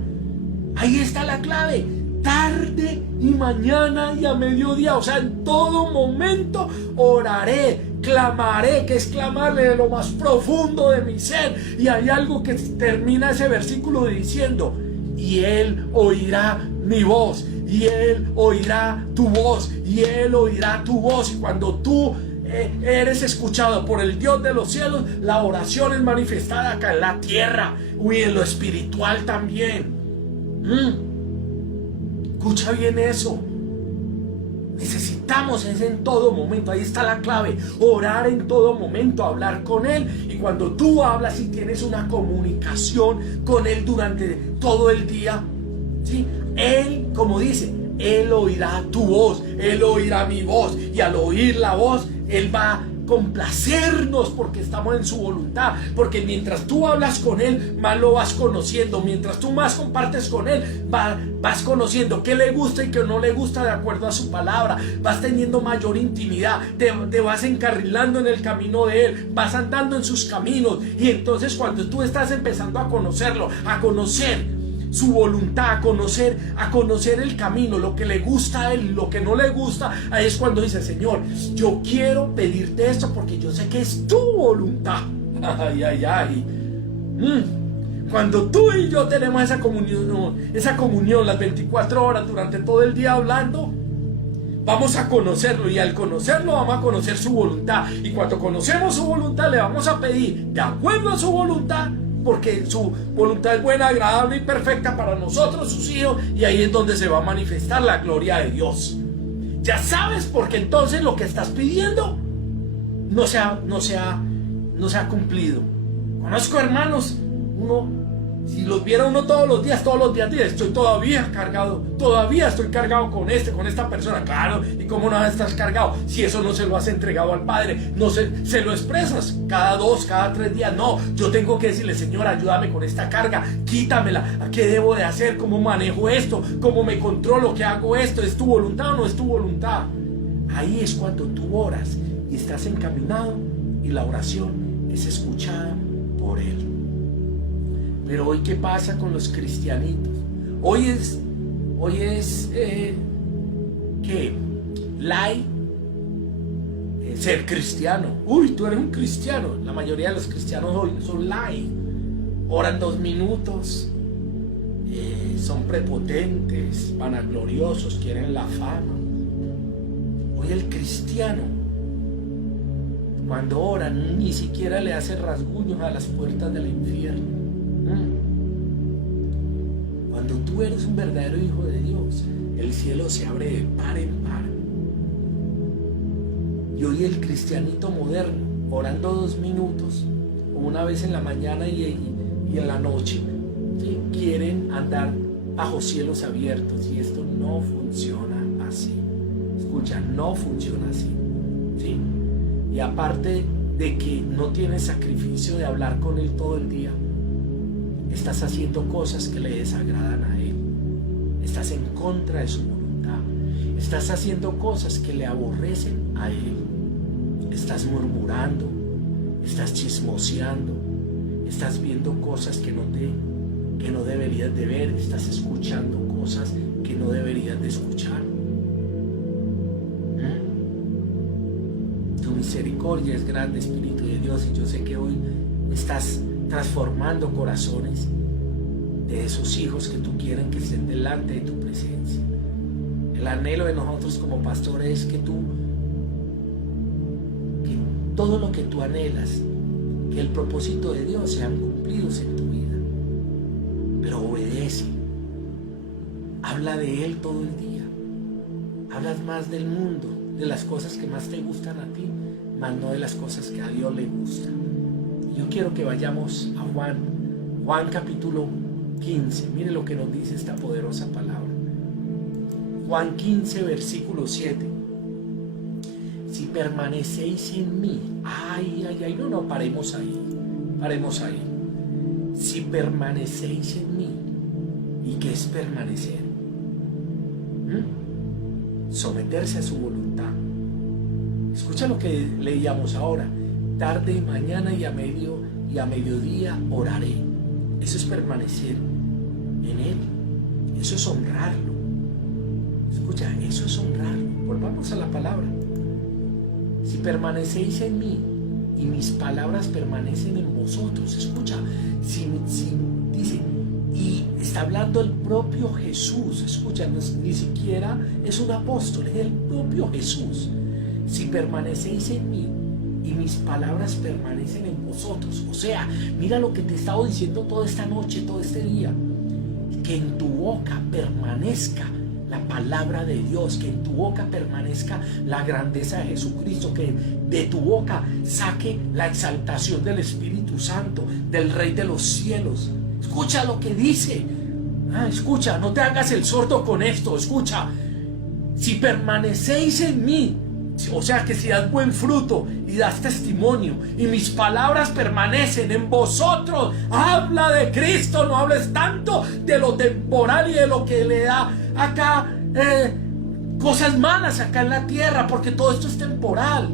Ahí está la clave. Tarde y mañana y a mediodía, o sea, en todo momento oraré, clamaré, que es clamarle de lo más profundo de mi ser. Y hay algo que termina ese versículo diciendo: y Él oirá mi voz, y Él oirá tu voz, y Él oirá tu voz. Y cuando tú eres escuchado por el Dios de los cielos, la oración es manifestada acá en la tierra y en lo espiritual también. Escucha bien eso. Necesitamos es en todo momento, ahí está la clave, orar en todo momento, hablar con Él. Y cuando tú hablas y tienes una comunicación con Él durante todo el día, ¿sí? Él, como dice, Él oirá tu voz, Él oirá mi voz, y al oír la voz, Él va a complacernos porque estamos en su voluntad, porque mientras tú hablas con Él, más lo vas conociendo, mientras tú más compartes con Él, vas conociendo qué le gusta y qué no le gusta de acuerdo a su palabra, vas teniendo mayor intimidad, te vas encarrilando en el camino de Él, vas andando en sus caminos, y entonces cuando tú estás empezando a conocerlo, a conocer su voluntad, a conocer el camino, lo que le gusta a Él, lo que no le gusta, ahí es cuando dice: Señor, yo quiero pedirte esto porque yo sé que es tu voluntad. Ay, ay, ay. Cuando tú y yo tenemos esa comunión las 24 horas durante todo el día hablando, vamos a conocerlo, y al conocerlo vamos a conocer su voluntad, y cuando conocemos su voluntad le vamos a pedir de acuerdo a su voluntad, porque su voluntad es buena, agradable y perfecta para nosotros, sus hijos, y ahí es donde se va a manifestar la gloria de Dios. Ya sabes, porque entonces lo que estás pidiendo no se ha cumplido. Conozco hermanos, si los viera uno todos los días, estoy todavía estoy cargado con esta persona. Claro, ¿y cómo no estás cargado? Si eso no se lo has entregado al Padre, no se lo expresas cada 2, cada 3 días. No, yo tengo que decirle: Señor, ayúdame con esta carga, quítamela. ¿Qué debo de hacer? ¿Cómo manejo esto? ¿Cómo me controlo? ¿Qué hago esto? ¿Es tu voluntad o no es tu voluntad? Ahí es cuando tú oras y estás encaminado, y la oración es escuchada por Él. Pero hoy, ¿qué pasa con los cristianitos? Hoy es ¿qué? Ser cristiano. Uy, tú eres un cristiano. La mayoría de los cristianos hoy son oran 2 minutos, son prepotentes, vanagloriosos, quieren la fama. Hoy el cristiano, cuando ora, ni siquiera le hace rasguños a las puertas del infierno. Cuando tú eres un verdadero hijo de Dios, el cielo se abre de par en par. Y hoy el cristianito moderno, orando 2 minutos, una vez en la mañana y en la noche, ¿sí? Quieren andar bajo cielos abiertos, y esto no funciona así. Escucha, no funciona así, ¿sí? Y aparte de que no tienes sacrificio de hablar con Él todo el día, estás haciendo cosas que le desagradan a Él. Estás en contra de su voluntad. Estás haciendo cosas que le aborrecen a Él. Estás murmurando, estás chismoseando, estás viendo cosas que no deberías de ver, estás escuchando cosas que no deberías de escuchar. Tu misericordia es grande, Espíritu de Dios, y yo sé que hoy estás transformando corazones de esos hijos que tú quieres que estén delante de tu presencia. El anhelo de nosotros como pastores es que todo lo que tú anhelas, que el propósito de Dios sean cumplidos en tu vida. Pero obedece, habla de Él todo el día, hablas más del mundo, de las cosas que más te gustan a ti, más no de las cosas que a Dios le gustan. Yo quiero que vayamos a Juan capítulo 15. Mire lo que nos dice esta poderosa palabra. Juan 15, versículo 7. Si permanecéis en mí, no, paremos ahí. Si permanecéis en mí. ¿Y qué es permanecer? Someterse a su voluntad. Escucha lo que leíamos ahora. Tarde y mañana y a mediodía oraré. Eso es permanecer en Él. Eso es honrarlo. Escucha, eso es honrarlo. Volvamos a la palabra. Si permanecéis en mí y mis palabras permanecen en vosotros. Escucha, dice, y está hablando el propio Jesús. Escucha, ni siquiera es un apóstol, es el propio Jesús. Si permanecéis en mí y mis palabras permanecen en vosotros. O sea, mira lo que te he estado diciendo toda esta noche, todo este día. Que en tu boca permanezca la palabra de Dios, que en tu boca permanezca la grandeza de Jesucristo, que de tu boca saque la exaltación del Espíritu Santo, del Rey de los cielos. Escucha lo que dice. Escucha, no te hagas el sordo con esto. Escucha, si permanecéis en mí, o sea que si das buen fruto y das testimonio y mis palabras permanecen en vosotros, habla de Cristo, no hables tanto de lo temporal y de lo que le da acá cosas malas acá en la tierra, porque todo esto es temporal.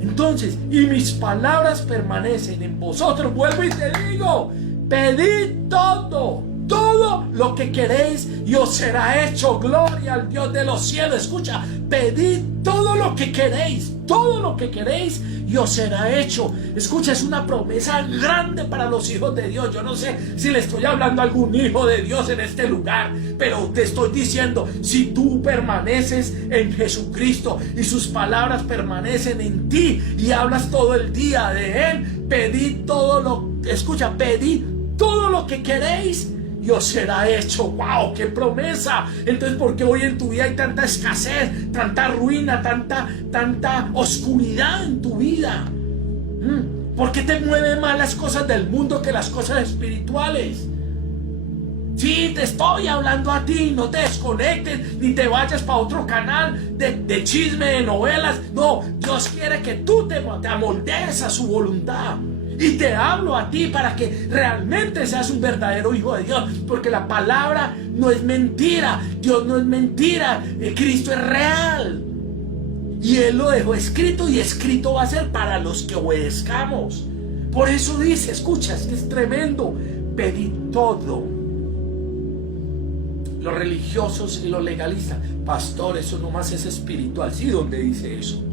Entonces, y mis palabras permanecen en vosotros, vuelvo y te digo, pedid todo lo que queréis y os será hecho. Gloria al Dios de los cielos. Escucha, pedid todo lo que queréis y os será hecho. Escucha, es una promesa grande para los hijos de Dios. Yo no sé si le estoy hablando a algún hijo de Dios en este lugar, pero te estoy diciendo, si tú permaneces en Jesucristo y sus palabras permanecen en ti y hablas todo el día de Él, pedid todo lo que queréis y os será hecho. ¡Wow! ¡Qué promesa! Entonces, ¿por qué hoy en tu vida hay tanta escasez, tanta ruina, tanta oscuridad en tu vida? ¿Por qué te mueven más las cosas del mundo que las cosas espirituales? Sí, te estoy hablando a ti. No te desconectes ni te vayas para otro canal de chisme, de novelas. No, Dios quiere que tú te amoldees a su voluntad. Y te hablo a ti para que realmente seas un verdadero hijo de Dios, porque la palabra no es mentira, Dios no es mentira, Cristo es real y Él lo dejó escrito, y escrito va a ser para los que obedezcamos. Por eso dice, escucha, es que es tremendo, pedid todo. Los religiosos y los legalistas, pastor, eso nomás es espiritual. Sí, ¿dónde dice eso?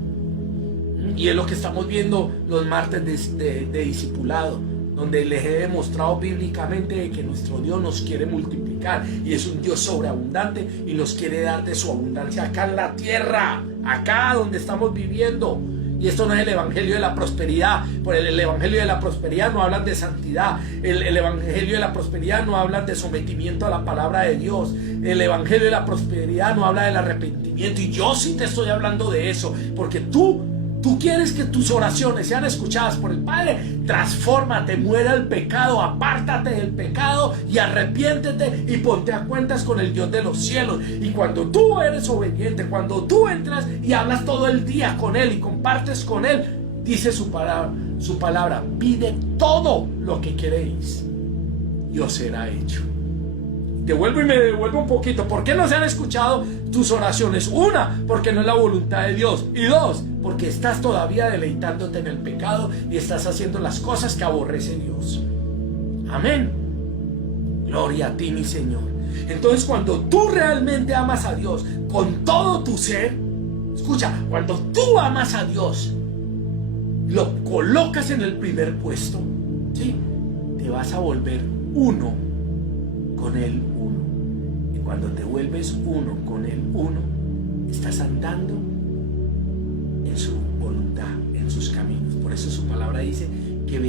Y es lo que estamos viendo los martes de discipulado, donde les he demostrado bíblicamente que nuestro Dios nos quiere multiplicar y es un Dios sobreabundante y nos quiere dar de su abundancia acá en la tierra, acá donde estamos viviendo. Y esto no es el evangelio de la prosperidad, porque el evangelio de la prosperidad no habla de santidad, el evangelio de la prosperidad no habla de sometimiento a la palabra de Dios, el evangelio de la prosperidad no habla del arrepentimiento, y yo sí te estoy hablando de eso, porque tú quieres que tus oraciones sean escuchadas por el Padre. Transfórmate, muere el pecado, apártate del pecado y arrepiéntete y ponte a cuentas con el Dios de los cielos. Y cuando tú eres obediente, cuando tú entras y hablas todo el día con Él y compartes con Él, dice su palabra, pide todo lo que queréis y os será hecho. Devuelvo y me devuelvo un poquito. ¿Por qué no se han escuchado tus oraciones? Una, porque no es la voluntad de Dios. Y dos, porque estás todavía deleitándote en el pecado y estás haciendo las cosas que aborrece Dios. Amén. Gloria a ti, mi Señor. Entonces, cuando tú realmente amas a Dios con todo tu ser, escucha, cuando tú amas a Dios, lo colocas en el primer puesto, ¿sí? Te vas a volver uno con el uno. Y cuando te vuelves uno con el uno, estás andando en su voluntad, en sus caminos. Por eso su palabra dice que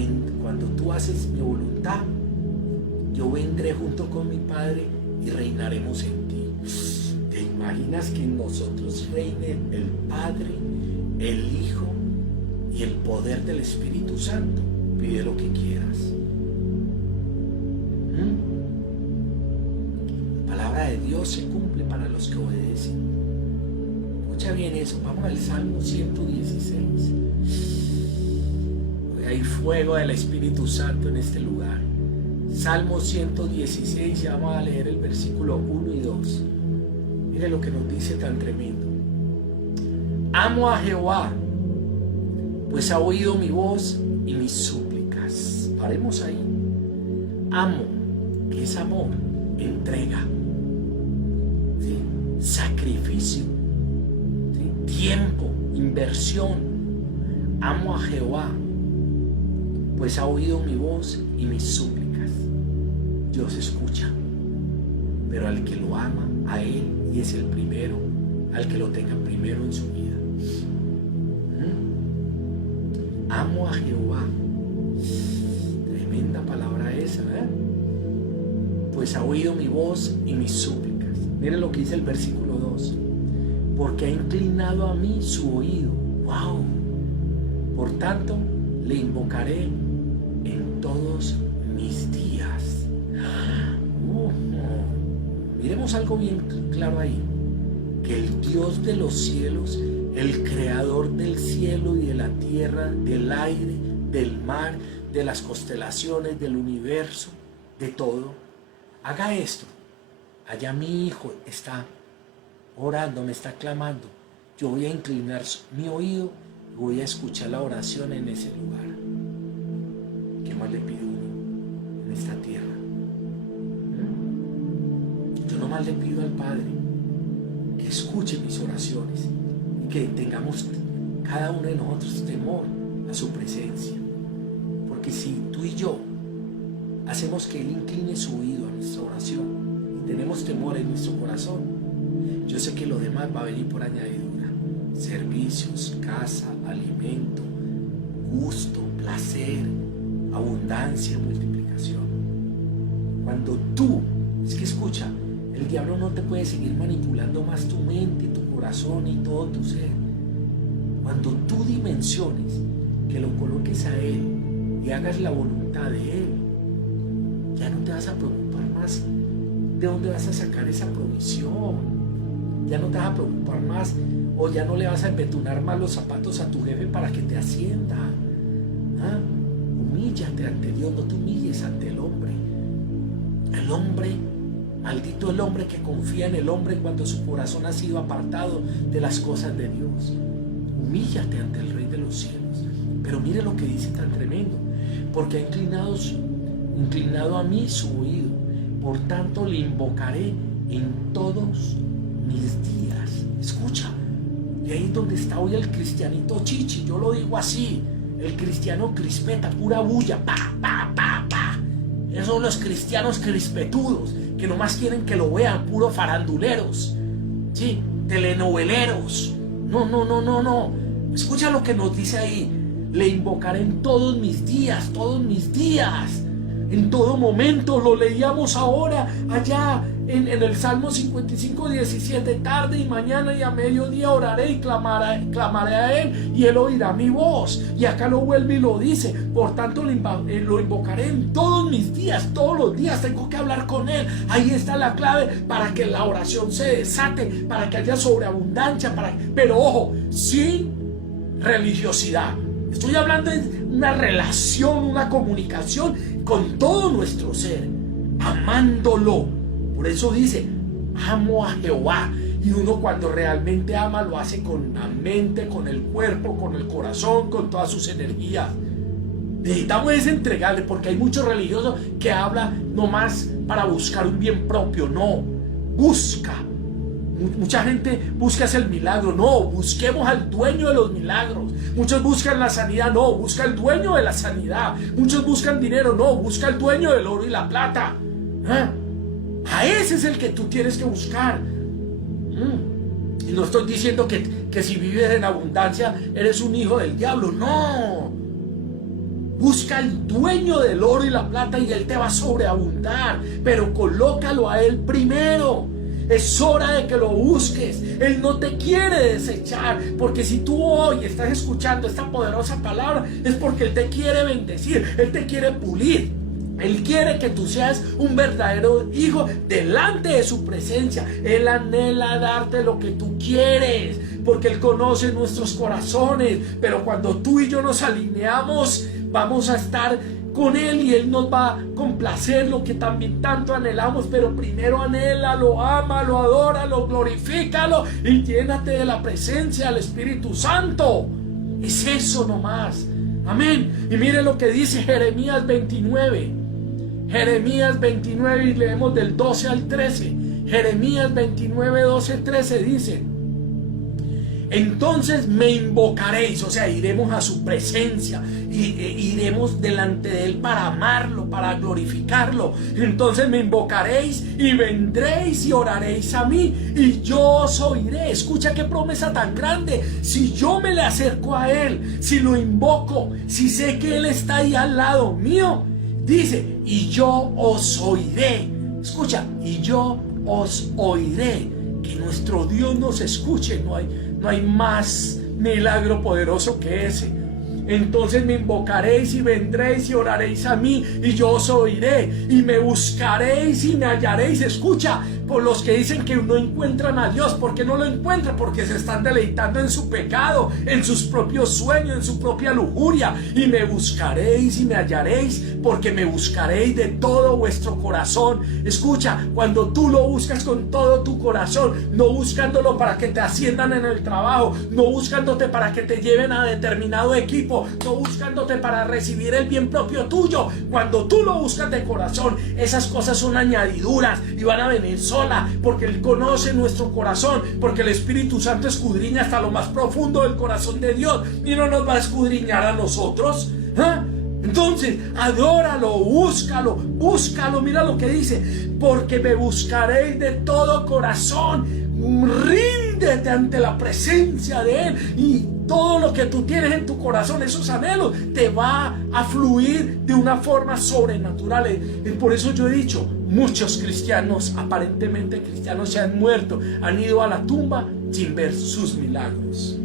cuando tú haces mi voluntad, yo vendré junto con mi Padre y reinaremos en ti. ¿Te imaginas que en nosotros reine el Padre, el Hijo y el poder del Espíritu Santo? Pide lo que quieras. La palabra de Dios se cumple para los que obedecen. Escucha bien eso. Vamos al Salmo 116. Hay fuego del Espíritu Santo en este lugar. Salmo 116, y vamos a leer el versículo 1 y 2. Mire lo que nos dice tan tremendo. Amo a Jehová, pues ha oído mi voz y mis súplicas. Paremos ahí. Amo, que es amor, entrega, ¿sí? Sacrificio, ¿sí? Tiempo, inversión. Amo a Jehová, pues ha oído mi voz y mis súplicas. Dios escucha, pero al que lo ama, a Él, y es el primero, al que lo tenga primero en su vida. Amo a Jehová. Tremenda palabra esa, ¿eh? Pues ha oído mi voz y mis súplicas. Mire lo que dice el versículo 2. Porque ha inclinado a mí su oído. ¡Wow! Por tanto, le invocaré en todos mis días. Miremos algo bien claro ahí. Que el Dios de los cielos, el creador del cielo y de la tierra, del aire, del mar, de las constelaciones, del universo, de todo, haga esto. Allá mi hijo está orando, me está clamando. Yo voy a inclinar mi oído y voy a escuchar la oración en ese lugar. ¿Qué más le pido uno en esta tierra? Yo nomás le pido al Padre que escuche mis oraciones y que tengamos cada uno de nosotros temor a su presencia. Porque si tú y yo hacemos que Él incline su oído a nuestra oración y tenemos temor en nuestro corazón, yo sé que lo demás va a venir por añadidura. Servicios, casa, alimento, gusto, placer, abundancia, multiplicación. Cuando tú, es que escucha, el diablo no te puede seguir manipulando más tu mente, tu corazón y todo tu ser. Cuando tú dimensiones que lo coloques a Él y hagas la voluntad de Él, ya no te vas a preocupar más de dónde vas a sacar esa provisión. Ya no te vas a preocupar más, o ya no le vas a embetunar más los zapatos a tu jefe para que te ascienda. Humíllate ante Dios, no te humilles ante el hombre. El hombre, maldito el hombre que confía en el hombre cuando su corazón ha sido apartado de las cosas de Dios. Humíllate ante el Rey de los cielos. Pero mire lo que dice tan tremendo. Porque ha inclinado a mí su oído. Por tanto le invocaré en todos mis días. Escucha. Y ahí es donde está hoy el cristianito chichi. Yo lo digo así. El cristiano crispeta, pura bulla. Pa, pa, pa, pa. Esos son los cristianos crispetudos que nomás quieren que lo vean, puro faranduleros. Sí, telenoveleros. No. Escucha lo que nos dice ahí. Le invocaré en todos mis días, en todo momento. Lo leíamos ahora, allá en el Salmo 55, 17. Tarde y mañana y a mediodía oraré y clamaré a Él y Él oirá mi voz. Y acá lo vuelve y lo dice. Por tanto lo invocaré en todos mis días, todos los días tengo que hablar con Él. Ahí está la clave para que la oración se desate, para que haya sobreabundancia, pero ojo, sin religiosidad. Estoy hablando de una relación, una comunicación con todo nuestro ser, amándolo. Por eso dice, amo a Jehová. Y uno cuando realmente ama lo hace con la mente, con el cuerpo, con el corazón, con todas sus energías. Necesitamos es entregarle, porque hay muchos religiosos que hablan nomás para buscar un bien propio. No, busca. Mucha gente busca el milagro. No, busquemos al dueño de los milagros. Muchos buscan la sanidad. No, busca al dueño de la sanidad. Muchos buscan dinero. No, busca al dueño del oro y la plata. A ese es el que tú tienes que buscar. Y no estoy diciendo que si vives en abundancia eres un hijo del diablo. No. Busca al dueño del oro y la plata y él te va a sobreabundar. Pero colócalo a él primero. Es hora de que lo busques. Él no te quiere desechar, porque si tú hoy estás escuchando esta poderosa palabra es porque Él te quiere bendecir, Él te quiere pulir. Él quiere que tú seas un verdadero hijo delante de su presencia. Él anhela darte lo que tú quieres, porque Él conoce nuestros corazones. Pero cuando tú y yo nos alineamos, vamos a estar con Él y Él nos va a complacer lo que también tanto anhelamos. Pero primero anhélalo, ámalo, adóralo, glorifícalo y llénate de la presencia del Espíritu Santo. Es eso nomás. Amén. Y mire lo que dice Jeremías 29. Jeremías 29 y leemos del 12 al 13. Jeremías 29, 12, 13 dice: entonces me invocaréis, o sea, iremos a su presencia, iremos delante de Él para amarlo, para glorificarlo. Entonces me invocaréis y vendréis y oraréis a mí y yo os oiré. Escucha qué promesa tan grande. Si yo me le acerco a Él, si lo invoco, si sé que Él está ahí al lado mío, dice, y yo os oiré. Escucha, y yo os oiré. Que nuestro Dios nos escuche. No hay más milagro poderoso que ese. Entonces me invocaréis y vendréis y oraréis a mí y yo os oiré, y me buscaréis y me hallaréis. Escucha, por los que dicen que no encuentran a Dios, ¿por qué no lo encuentran? Porque se están deleitando en su pecado, en sus propios sueños, en su propia lujuria. Y me buscaréis y me hallaréis, porque me buscaréis de todo vuestro corazón. Escucha, cuando tú lo buscas con todo tu corazón, no buscándolo para que te asciendan en el trabajo, no buscándote para que te lleven a determinado equipo, no buscándote para recibir el bien propio tuyo. Cuando tú lo buscas de corazón, esas cosas son añadiduras y van a venir sola, porque Él conoce nuestro corazón, porque el Espíritu Santo escudriña hasta lo más profundo del corazón de Dios y no nos va a escudriñar a nosotros. Entonces, adóralo, búscalo, mira lo que dice: porque me buscaréis de todo corazón. Ríndete ante la presencia de Él, y todo lo que tú tienes en tu corazón, esos anhelos, te va a fluir de una forma sobrenatural. Por eso yo he dicho, muchos cristianos, aparentemente cristianos, se han muerto, han ido a la tumba sin ver sus milagros.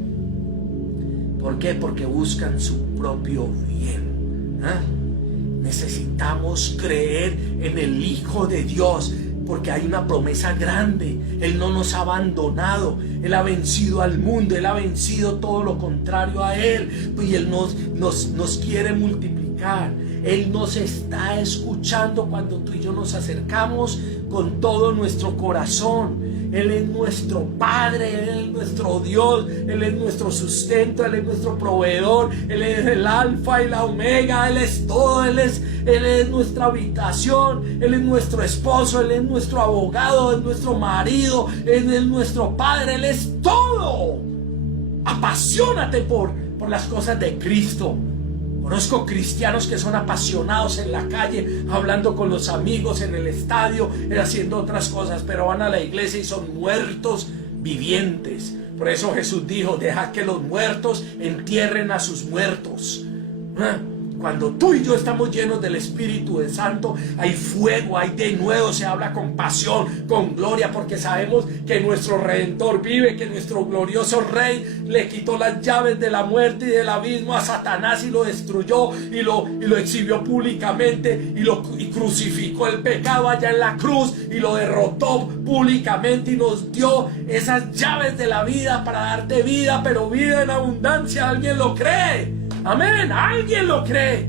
¿Por qué? Porque buscan su propio bien. Necesitamos creer en el Hijo de Dios, porque hay una promesa grande. Él no nos ha abandonado. Él ha vencido al mundo. Él ha vencido todo lo contrario a Él. Y Él nos quiere multiplicar. Él nos está escuchando cuando tú y yo nos acercamos con todo nuestro corazón. Él es nuestro Padre, Él es nuestro Dios, Él es nuestro sustento, Él es nuestro proveedor, Él es el alfa y la omega, Él es todo, Él es nuestra habitación, Él es nuestro esposo, Él es nuestro abogado, Él es nuestro marido, Él es nuestro Padre, Él es todo. Apasionate por las cosas de Cristo. Conozco cristianos que son apasionados en la calle, hablando con los amigos, en el estadio, haciendo otras cosas, pero van a la iglesia y son muertos vivientes. Por eso Jesús dijo: deja que los muertos entierren a sus muertos. Cuando tú y yo estamos llenos del Espíritu Santo, hay fuego, hay denuedo, se habla con pasión, con gloria, porque sabemos que nuestro Redentor vive, que nuestro glorioso Rey le quitó las llaves de la muerte y del abismo a Satanás y lo destruyó y lo exhibió públicamente y crucificó el pecado allá en la cruz y lo derrotó públicamente y nos dio esas llaves de la vida para darte vida, pero vida en abundancia. ¿Alguien lo cree? Amén, alguien lo cree.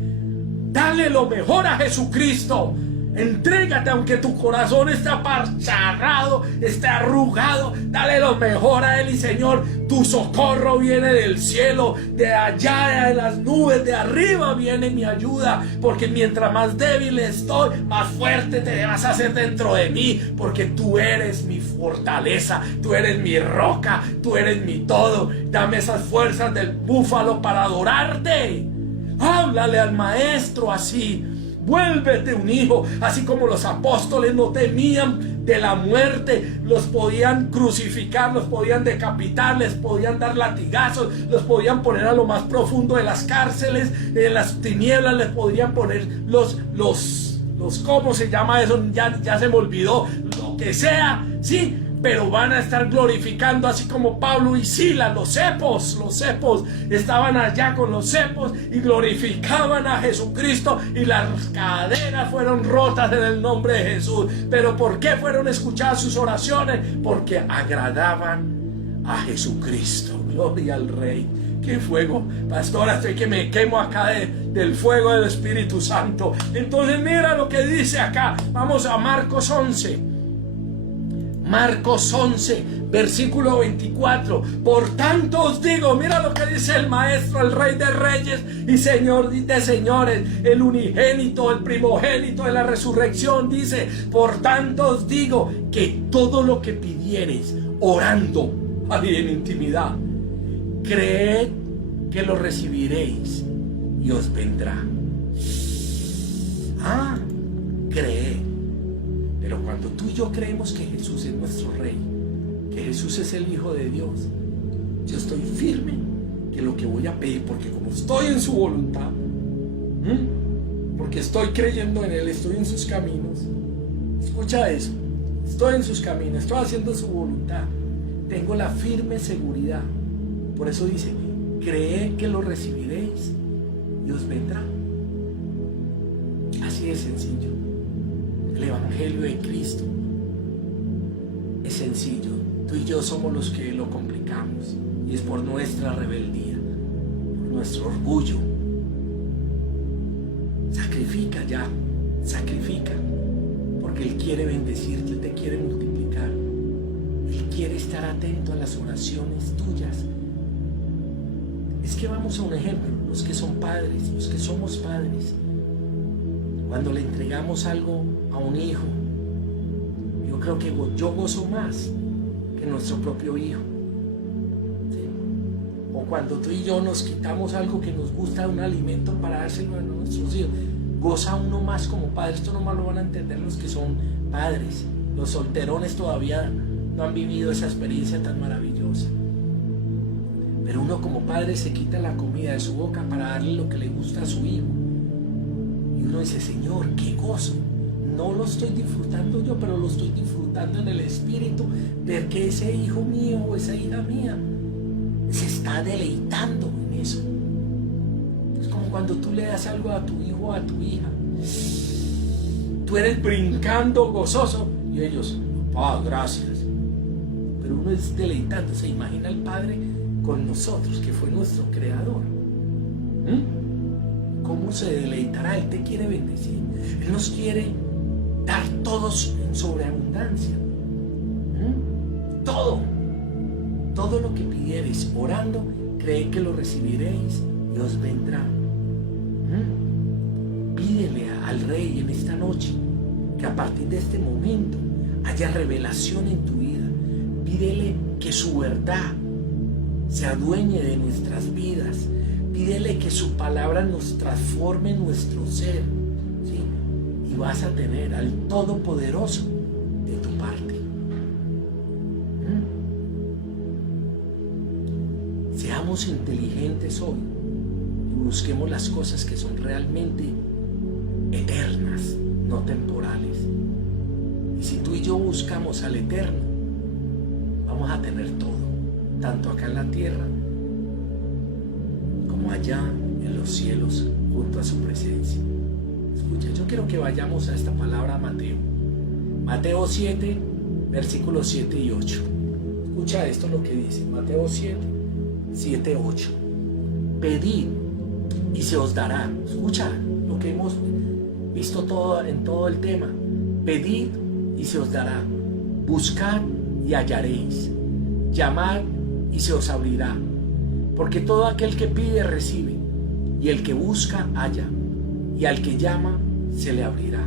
Dale lo mejor a Jesucristo. Entrégate aunque tu corazón esté aparcharrado, esté arrugado. Dale lo mejor a Él y Señor, tu socorro viene del cielo, de allá de las nubes, de arriba viene mi ayuda. Porque mientras más débil estoy, más fuerte te vas a hacer dentro de mí. Porque tú eres mi fortaleza, tú eres mi roca, tú eres mi todo. Dame esas fuerzas del búfalo para adorarte. Háblale al Maestro así. Vuélvete un hijo, así como los apóstoles no temían de la muerte. Los podían crucificar, los podían decapitar, les podían dar latigazos, los podían poner a lo más profundo de las cárceles, en las tinieblas les podrían poner los ¿cómo se llama eso? Ya se me olvidó, lo que sea, sí. Pero van a estar glorificando, así como Pablo y Silas, los cepos estaban allá con los cepos y glorificaban a Jesucristo, y las cadenas fueron rotas en el nombre de Jesús. Pero ¿por qué fueron escuchadas sus oraciones? Porque agradaban a Jesucristo. Gloria al Rey. ¡Qué fuego! Pastora, estoy que me quemo acá del fuego del Espíritu Santo. Entonces mira lo que dice acá. Vamos a Marcos 11. Marcos 11, versículo 24. Por tanto os digo, mira lo que dice el Maestro, el Rey de Reyes y Señor de Señores, el unigénito, el primogénito de la resurrección. Dice: por tanto os digo que todo lo que pidiereis orando, ahí en intimidad, creed que lo recibiréis y os vendrá. Creed. Pero cuando tú y yo creemos que Jesús es nuestro Rey, que Jesús es el Hijo de Dios, yo estoy firme que lo que voy a pedir, porque como estoy en su voluntad, porque estoy creyendo en Él, estoy en sus caminos. Escucha eso. estoy en sus caminos, estoy haciendo su voluntad. Tengo la firme seguridad. Por eso dice, creed que lo recibiréis y os vendrá. Así de sencillo. El Evangelio de Cristo es sencillo. Tú y yo somos los que lo complicamos. Y es por nuestra rebeldía, por nuestro orgullo. Sacrifica ya, sacrifica. Porque Él quiere bendecirte, Él te quiere multiplicar. Él quiere estar atento a las oraciones tuyas. Es que vamos a un ejemplo, los que son padres, los que somos padres. Cuando le entregamos algo a un hijo, yo creo que yo gozo más que nuestro propio hijo. ¿Sí? O cuando tú y yo nos quitamos algo que nos gusta, un alimento para dárselo a nuestros hijos, goza uno más como padre. Esto nomás lo van a entender los que son padres. Los solterones todavía no han vivido esa experiencia tan maravillosa. Pero uno como padre se quita la comida de su boca para darle lo que le gusta a su hijo. Y uno dice, Señor, qué gozo. No lo estoy disfrutando yo, pero lo estoy disfrutando en el espíritu, ver que ese hijo mío o esa hija mía se está deleitando en eso. Es como cuando tú le das algo a tu hijo o a tu hija. Tú eres brincando gozoso y ellos, papá, gracias. Pero uno es deleitándose. Imagina el Padre con nosotros, que fue nuestro creador. ¿Cómo se deleitará? Él te quiere bendecir. Él nos quiere dar todos en sobreabundancia. Todo lo que pidiereis orando, creed que lo recibiréis y os vendrá. Pídele al Rey en esta noche que a partir de este momento haya revelación en tu vida. Pídele que su verdad se adueñe de nuestras vidas. Pídele que su palabra nos transforme nuestro ser, ¿sí? Y vas a tener al Todopoderoso de tu parte. Seamos inteligentes hoy y busquemos las cosas que son realmente eternas, no temporales. Y si tú y yo buscamos al Eterno, vamos a tener todo, tanto acá en la tierra como allá en los cielos, junto a su presencia. Escucha, yo quiero que vayamos a esta palabra Mateo. Mateo 7, versículos 7 y 8. Escucha esto lo que dice. Mateo 7, 8. Pedid y se os dará. Escucha lo que hemos visto en todo el tema. Pedid y se os dará. Buscad y hallaréis. Llamad y se os abrirá. Porque todo aquel que pide recibe, y el que busca halla, y al que llama se le abrirá.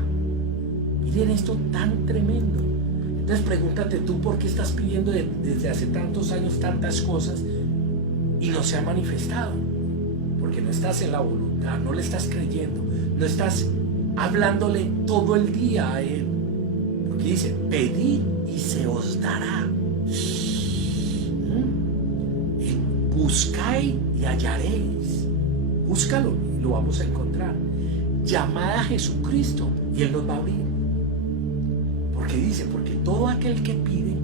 Miren esto tan tremendo. Entonces pregúntate tú por qué estás pidiendo desde hace tantos años tantas cosas y no se ha manifestado. Porque no estás en la voluntad, no le estás creyendo, no estás hablándole todo el día a Él. Porque dice, pedid y se os dará. Buscáis y hallaréis. Búscalo y lo vamos a encontrar. Llamad a Jesucristo y Él nos va a abrir. Porque dice, porque todo aquel que pide,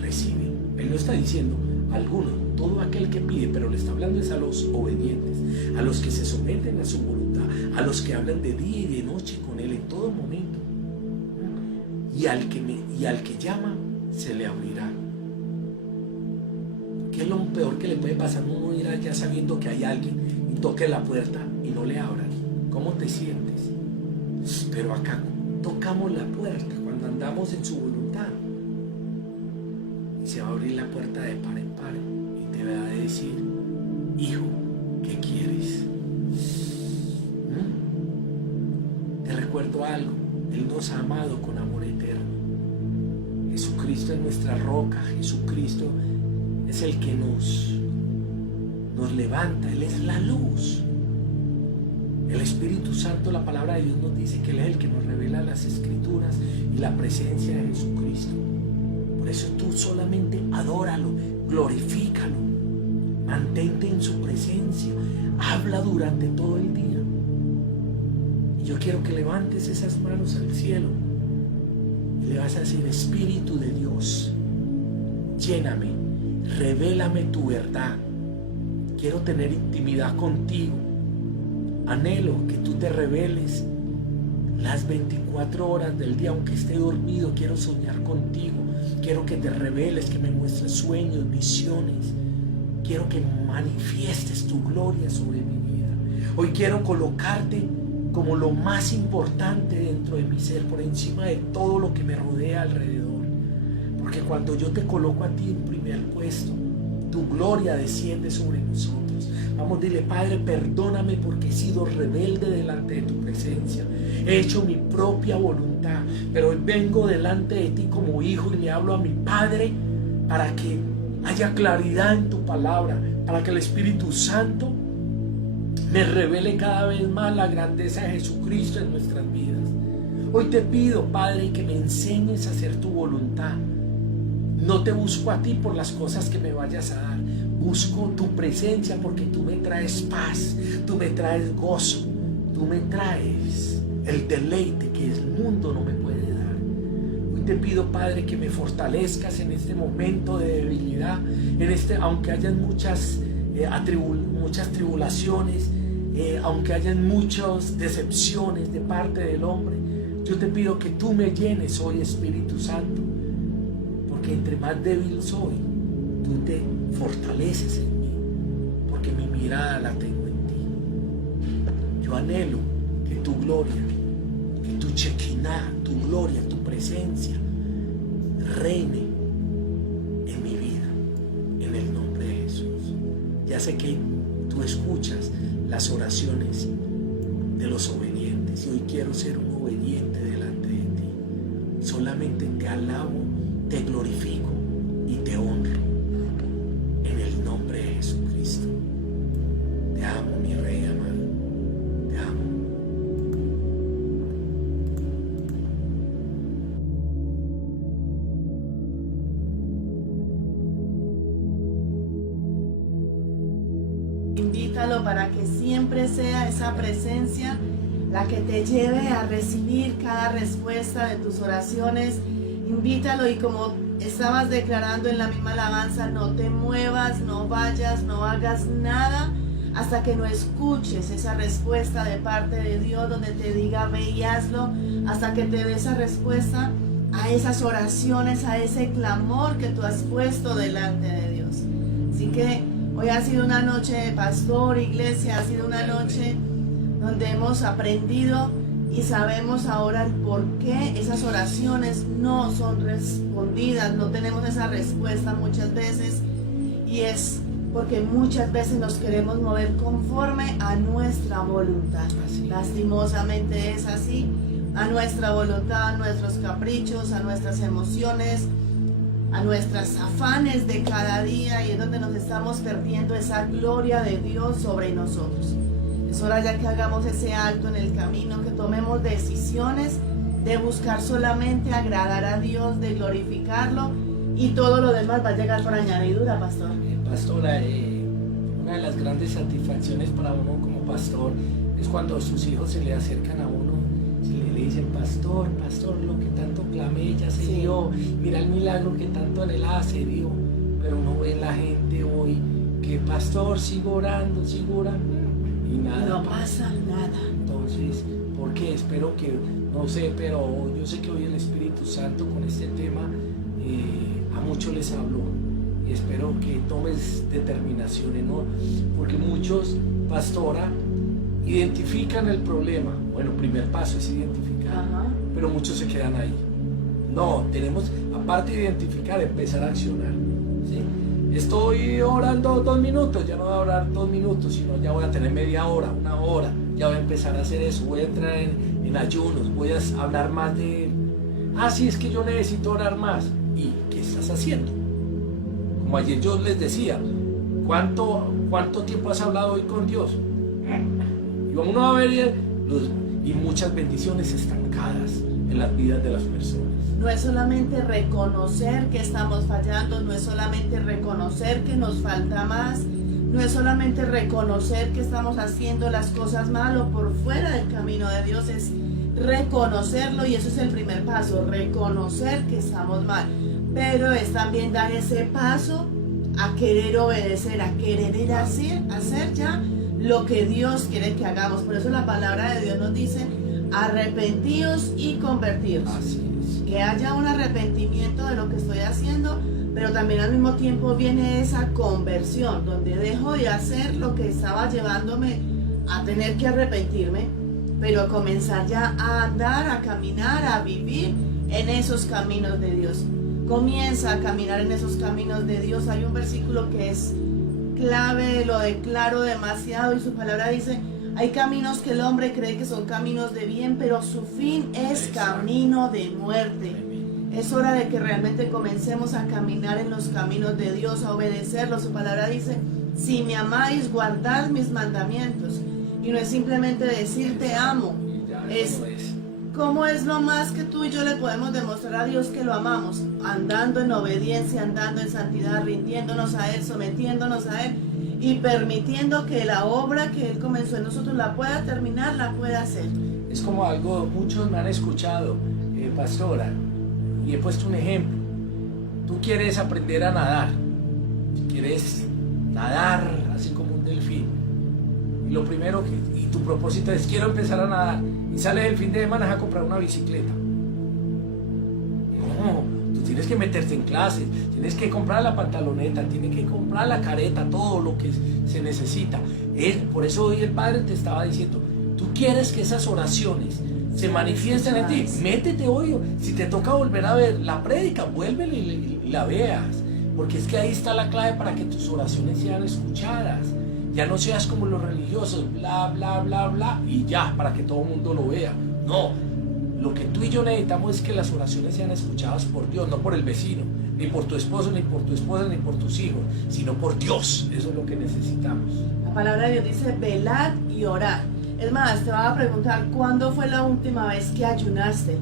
recibe. Él no está diciendo alguno, todo aquel que pide, pero le está hablando es a los obedientes, a los que se someten a su voluntad, a los que hablan de día y de noche con Él en todo momento. Y al que llama, se le abrirá. ¿Qué es lo peor que le puede pasar a uno ir allá sabiendo que hay alguien y toque la puerta y no le abran? ¿Cómo te sientes? Pero acá tocamos la puerta cuando andamos en su voluntad. Y se va a abrir la puerta de par en par y te va a decir, hijo, ¿qué quieres? Te recuerdo algo, Él nos ha amado con amor eterno. Jesucristo es nuestra roca, Jesucristo es el que nos levanta, Él es la luz. El Espíritu Santo, la palabra de Dios nos dice que Él es el que nos revela las Escrituras y la presencia de Jesucristo. Por eso tú solamente adóralo, glorifícalo, mantente en su presencia, habla durante todo el día. Y yo quiero que levantes esas manos al cielo Le vas a decir: Espíritu de Dios, lléname, revélame tu verdad. Quiero tener intimidad contigo. Anhelo que tú te reveles las 24 horas del día, aunque esté dormido. Quiero soñar contigo. Quiero que te reveles, que me muestres sueños, visiones. Quiero que manifiestes tu gloria sobre mi vida. Hoy quiero colocarte como lo más importante dentro de mi ser, por encima de todo lo que me rodea alrededor. Porque cuando yo te coloco a ti en primer puesto, tu gloria desciende sobre nosotros. Vamos, dile: Padre, perdóname porque he sido rebelde delante de tu presencia. He hecho mi propia voluntad, pero hoy vengo delante de ti como hijo y le hablo a mi Padre para que haya claridad en tu palabra, para que el Espíritu Santo me revele cada vez más la grandeza de Jesucristo en nuestras vidas. Hoy te pido, Padre, que me enseñes a hacer tu voluntad. No te busco a ti por las cosas que me vayas a dar. Busco tu presencia porque tú me traes paz, tú me traes gozo, tú me traes el deleite que el mundo no me puede dar. Hoy te pido, Padre, que me fortalezcas en este momento de debilidad, aunque hayan muchas tribulaciones, aunque hayan muchas decepciones de parte del hombre. Yo te pido que tú me llenes hoy, Espíritu Santo, porque entre más débil soy, tú te fortaleces en mí, porque mi mirada la tengo en ti. Yo anhelo que tu gloria, que tu Shekinah, tu gloria, tu presencia reine en mi vida, en el nombre de Jesús. Ya sé que tú escuchas las oraciones de los obedientes y hoy quiero ser un obediente delante de ti. Solamente te alabo, te glorifico y te honro en el nombre de Jesucristo. Te amo, mi Rey amado, te amo. Invítalo para que siempre sea esa presencia la que te lleve a recibir cada respuesta de tus oraciones. Invítalo, y como estabas declarando en la misma alabanza, no te muevas, no vayas, no hagas nada hasta que no escuches esa respuesta de parte de Dios donde te diga: ve y hazlo, hasta que te dé esa respuesta a esas oraciones, a ese clamor que tú has puesto delante de Dios. Así que hoy ha sido una noche, pastor, iglesia, ha sido una noche donde hemos aprendido y sabemos ahora el por qué esas oraciones no son respondidas, no tenemos esa respuesta muchas veces, y es porque muchas veces nos queremos mover conforme a nuestra voluntad. Lastimosamente es así, a nuestra voluntad, a nuestros caprichos, a nuestras emociones, a nuestros afanes de cada día, y es donde nos estamos perdiendo esa gloria de Dios sobre nosotros. Es hora ya que hagamos ese alto en el camino, que tomemos decisiones de buscar solamente agradar a Dios, de glorificarlo, y todo lo demás va a llegar por añadidura, pastor. Pastora, una de las grandes satisfacciones para uno como pastor es cuando sus hijos se le acercan a uno y le dicen: pastor, lo que tanto clamé ya se dio, mira el milagro que tanto anhelaba se dio. Pero uno ve en la gente hoy que: pastor, sigo orando, y nada, no pasa nada. Entonces, ¿por qué? Espero que, no sé, pero yo sé que hoy el Espíritu Santo con este tema a muchos les habló, y espero que tomes determinaciones, ¿no? Porque muchos, pastora, identifican el problema. Bueno, primer paso es identificar, pero muchos se quedan ahí. No, tenemos, aparte de identificar, empezar a accionar, ¿sí? Estoy orando 2 minutos, ya no voy a orar 2 minutos, sino ya voy a tener media hora, 1 hora, ya voy a empezar a hacer eso, voy a entrar en ayunos, voy a hablar más de él. Sí, es que yo necesito orar más. ¿Y qué estás haciendo? Como ayer yo les decía, ¿cuánto tiempo has hablado hoy con Dios? Y vamos a ver y muchas bendiciones estancadas en las vidas de las personas. No es solamente reconocer que estamos fallando, no es solamente reconocer que nos falta más, no es solamente reconocer que estamos haciendo las cosas mal o por fuera del camino de Dios, es reconocerlo, y eso es el primer paso, reconocer que estamos mal, pero es también dar ese paso a querer obedecer, a querer ir a hacer ya lo que Dios quiere que hagamos. Por eso la palabra de Dios nos dice: arrepentíos y convertíos. Así es. Que haya un arrepentimiento de lo que estoy haciendo, pero también al mismo tiempo viene esa conversión, donde dejo de hacer lo que estaba llevándome a tener que arrepentirme, pero a comenzar ya a andar, a caminar, a vivir en esos caminos de Dios. Comienza a caminar en esos caminos de Dios. Hay un versículo que es clave, lo declaro demasiado, y su palabra dice: hay caminos que el hombre cree que son caminos de bien, pero su fin es camino de muerte. Es hora de que realmente comencemos a caminar en los caminos de Dios, a obedecerlo. Su palabra dice: si me amáis, guardad mis mandamientos. Y no es simplemente decir te amo, es cómo es lo más que tú y yo le podemos demostrar a Dios que lo amamos: andando en obediencia, andando en santidad, rindiéndonos a Él, sometiéndonos a Él y permitiendo que la obra que Él comenzó en nosotros la pueda terminar, la pueda hacer. Es como algo, muchos me han escuchado, pastora, y he puesto un ejemplo. Tú quieres aprender a nadar, quieres nadar así como un delfín, y lo primero y tu propósito es: quiero empezar a nadar, y sales el fin de semana a comprar una bicicleta. No, tú tienes que meterte en clases, tienes que comprar la pantaloneta, tienes que comprar la careta, todo lo que se necesita. Por eso hoy el Padre te estaba diciendo: tú quieres que esas oraciones se manifiesten en ti, métete hoy. Si te toca volver a ver la prédica, vuélvele y la veas, porque es que ahí está la clave para que tus oraciones sean escuchadas. Ya no seas como los religiosos, bla, bla, bla, bla, y ya, para que todo el mundo lo vea. No, lo que tú y yo necesitamos es que las oraciones sean escuchadas por Dios, no por el vecino, ni por tu esposo, ni por tu esposa, ni por tus hijos, sino por Dios. Eso es lo que necesitamos. La palabra de Dios dice: velad y orad. Es más, te voy a preguntar: ¿cuándo fue la última vez que ayunaste?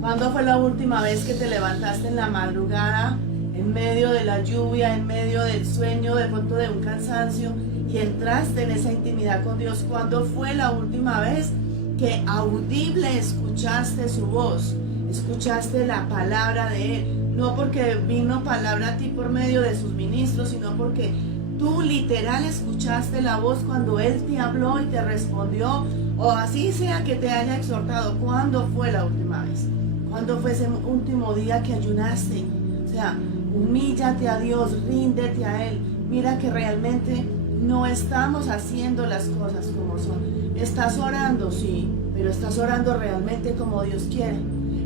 ¿Cuándo fue la última vez que te levantaste en la madrugada, en medio de la lluvia, en medio del sueño, de pronto de un cansancio, y entraste en esa intimidad con Dios? ¿Cuándo fue la última vez que audible escuchaste su voz, escuchaste la palabra de Él? No porque vino palabra a ti por medio de sus ministros, sino porque tú literal escuchaste la voz cuando Él te habló y te respondió, o así sea que te haya exhortado. ¿Cuándo fue la última vez? ¿Cuándo fue ese último día que ayunaste? O sea, humíllate a Dios, ríndete a Él. Mira que realmente no estamos haciendo las cosas como son. Estás orando, sí, pero estás orando realmente como Dios quiere.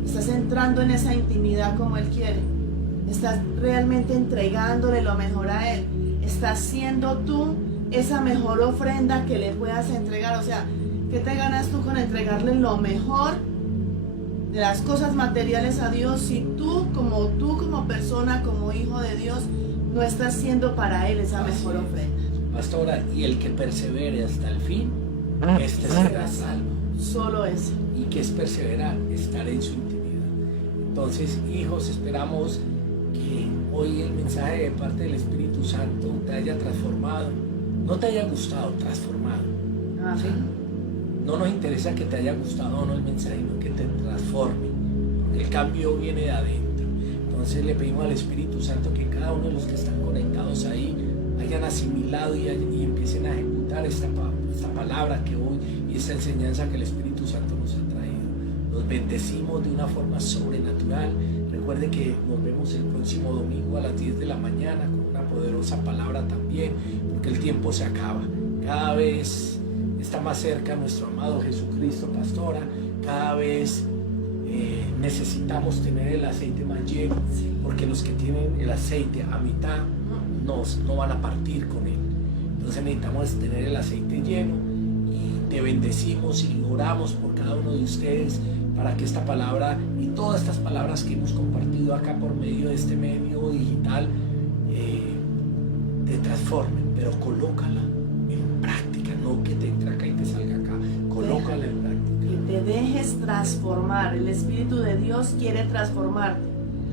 Estás entrando en esa intimidad como Él quiere. Estás realmente entregándole lo mejor a Él. Estás siendo tú esa mejor ofrenda que le puedas entregar. O sea, ¿qué te ganas tú con entregarle lo mejor de las cosas materiales a Dios si tú como persona, como hijo de Dios, no estás siendo para Él esa mejor ofrenda? Pastora, y el que persevere hasta el fin, este será salvo. Solo eso. ¿Y qué es perseverar? Estar en su intimidad. Entonces, hijos, esperamos que hoy el mensaje de parte del Espíritu Santo te haya transformado. No te haya gustado, transformado. ¿Sí? No nos interesa que te haya gustado o no el mensaje, sino que te transforme, porque el cambio viene de adentro. Entonces le pedimos al Espíritu Santo que cada uno de los que están conectados ahí hayan asimilado y empiecen a ejecutar esta palabra que hoy y esta enseñanza que el Espíritu Santo nos ha traído. Nos bendecimos de una forma sobrenatural. Recuerde que nos vemos el próximo domingo a las 10 de la mañana con una poderosa palabra también, porque el tiempo se acaba. Cada vez está más cerca nuestro amado Jesucristo, pastora. Cada vez necesitamos tener el aceite más lleno, porque los que tienen el aceite a mitad no van a partir con él. Entonces necesitamos tener el aceite lleno, y te bendecimos y oramos por cada uno de ustedes para que esta palabra y todas estas palabras que hemos compartido acá por medio de este medio digital te transformen, pero colócala en práctica, no que te entre acá y te salga acá, colócala en práctica. Que te dejes transformar. El Espíritu de Dios quiere transformarte.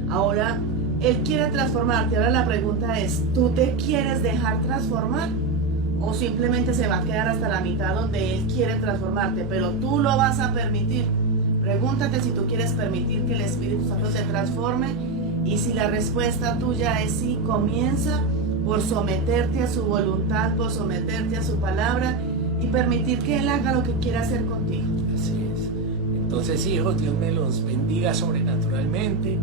Ahora Él quiere transformarte. Ahora la pregunta es: ¿tú te quieres dejar transformar? ¿O simplemente se va a quedar hasta la mitad donde Él quiere transformarte, pero tú lo vas a permitir? Pregúntate si tú quieres permitir que el Espíritu Santo te transforme, y si la respuesta tuya es sí, comienza por someterte a su voluntad, por someterte a su palabra y permitir que Él haga lo que quiera hacer contigo. Así es. Entonces, hijos, Dios me los bendiga sobrenaturalmente.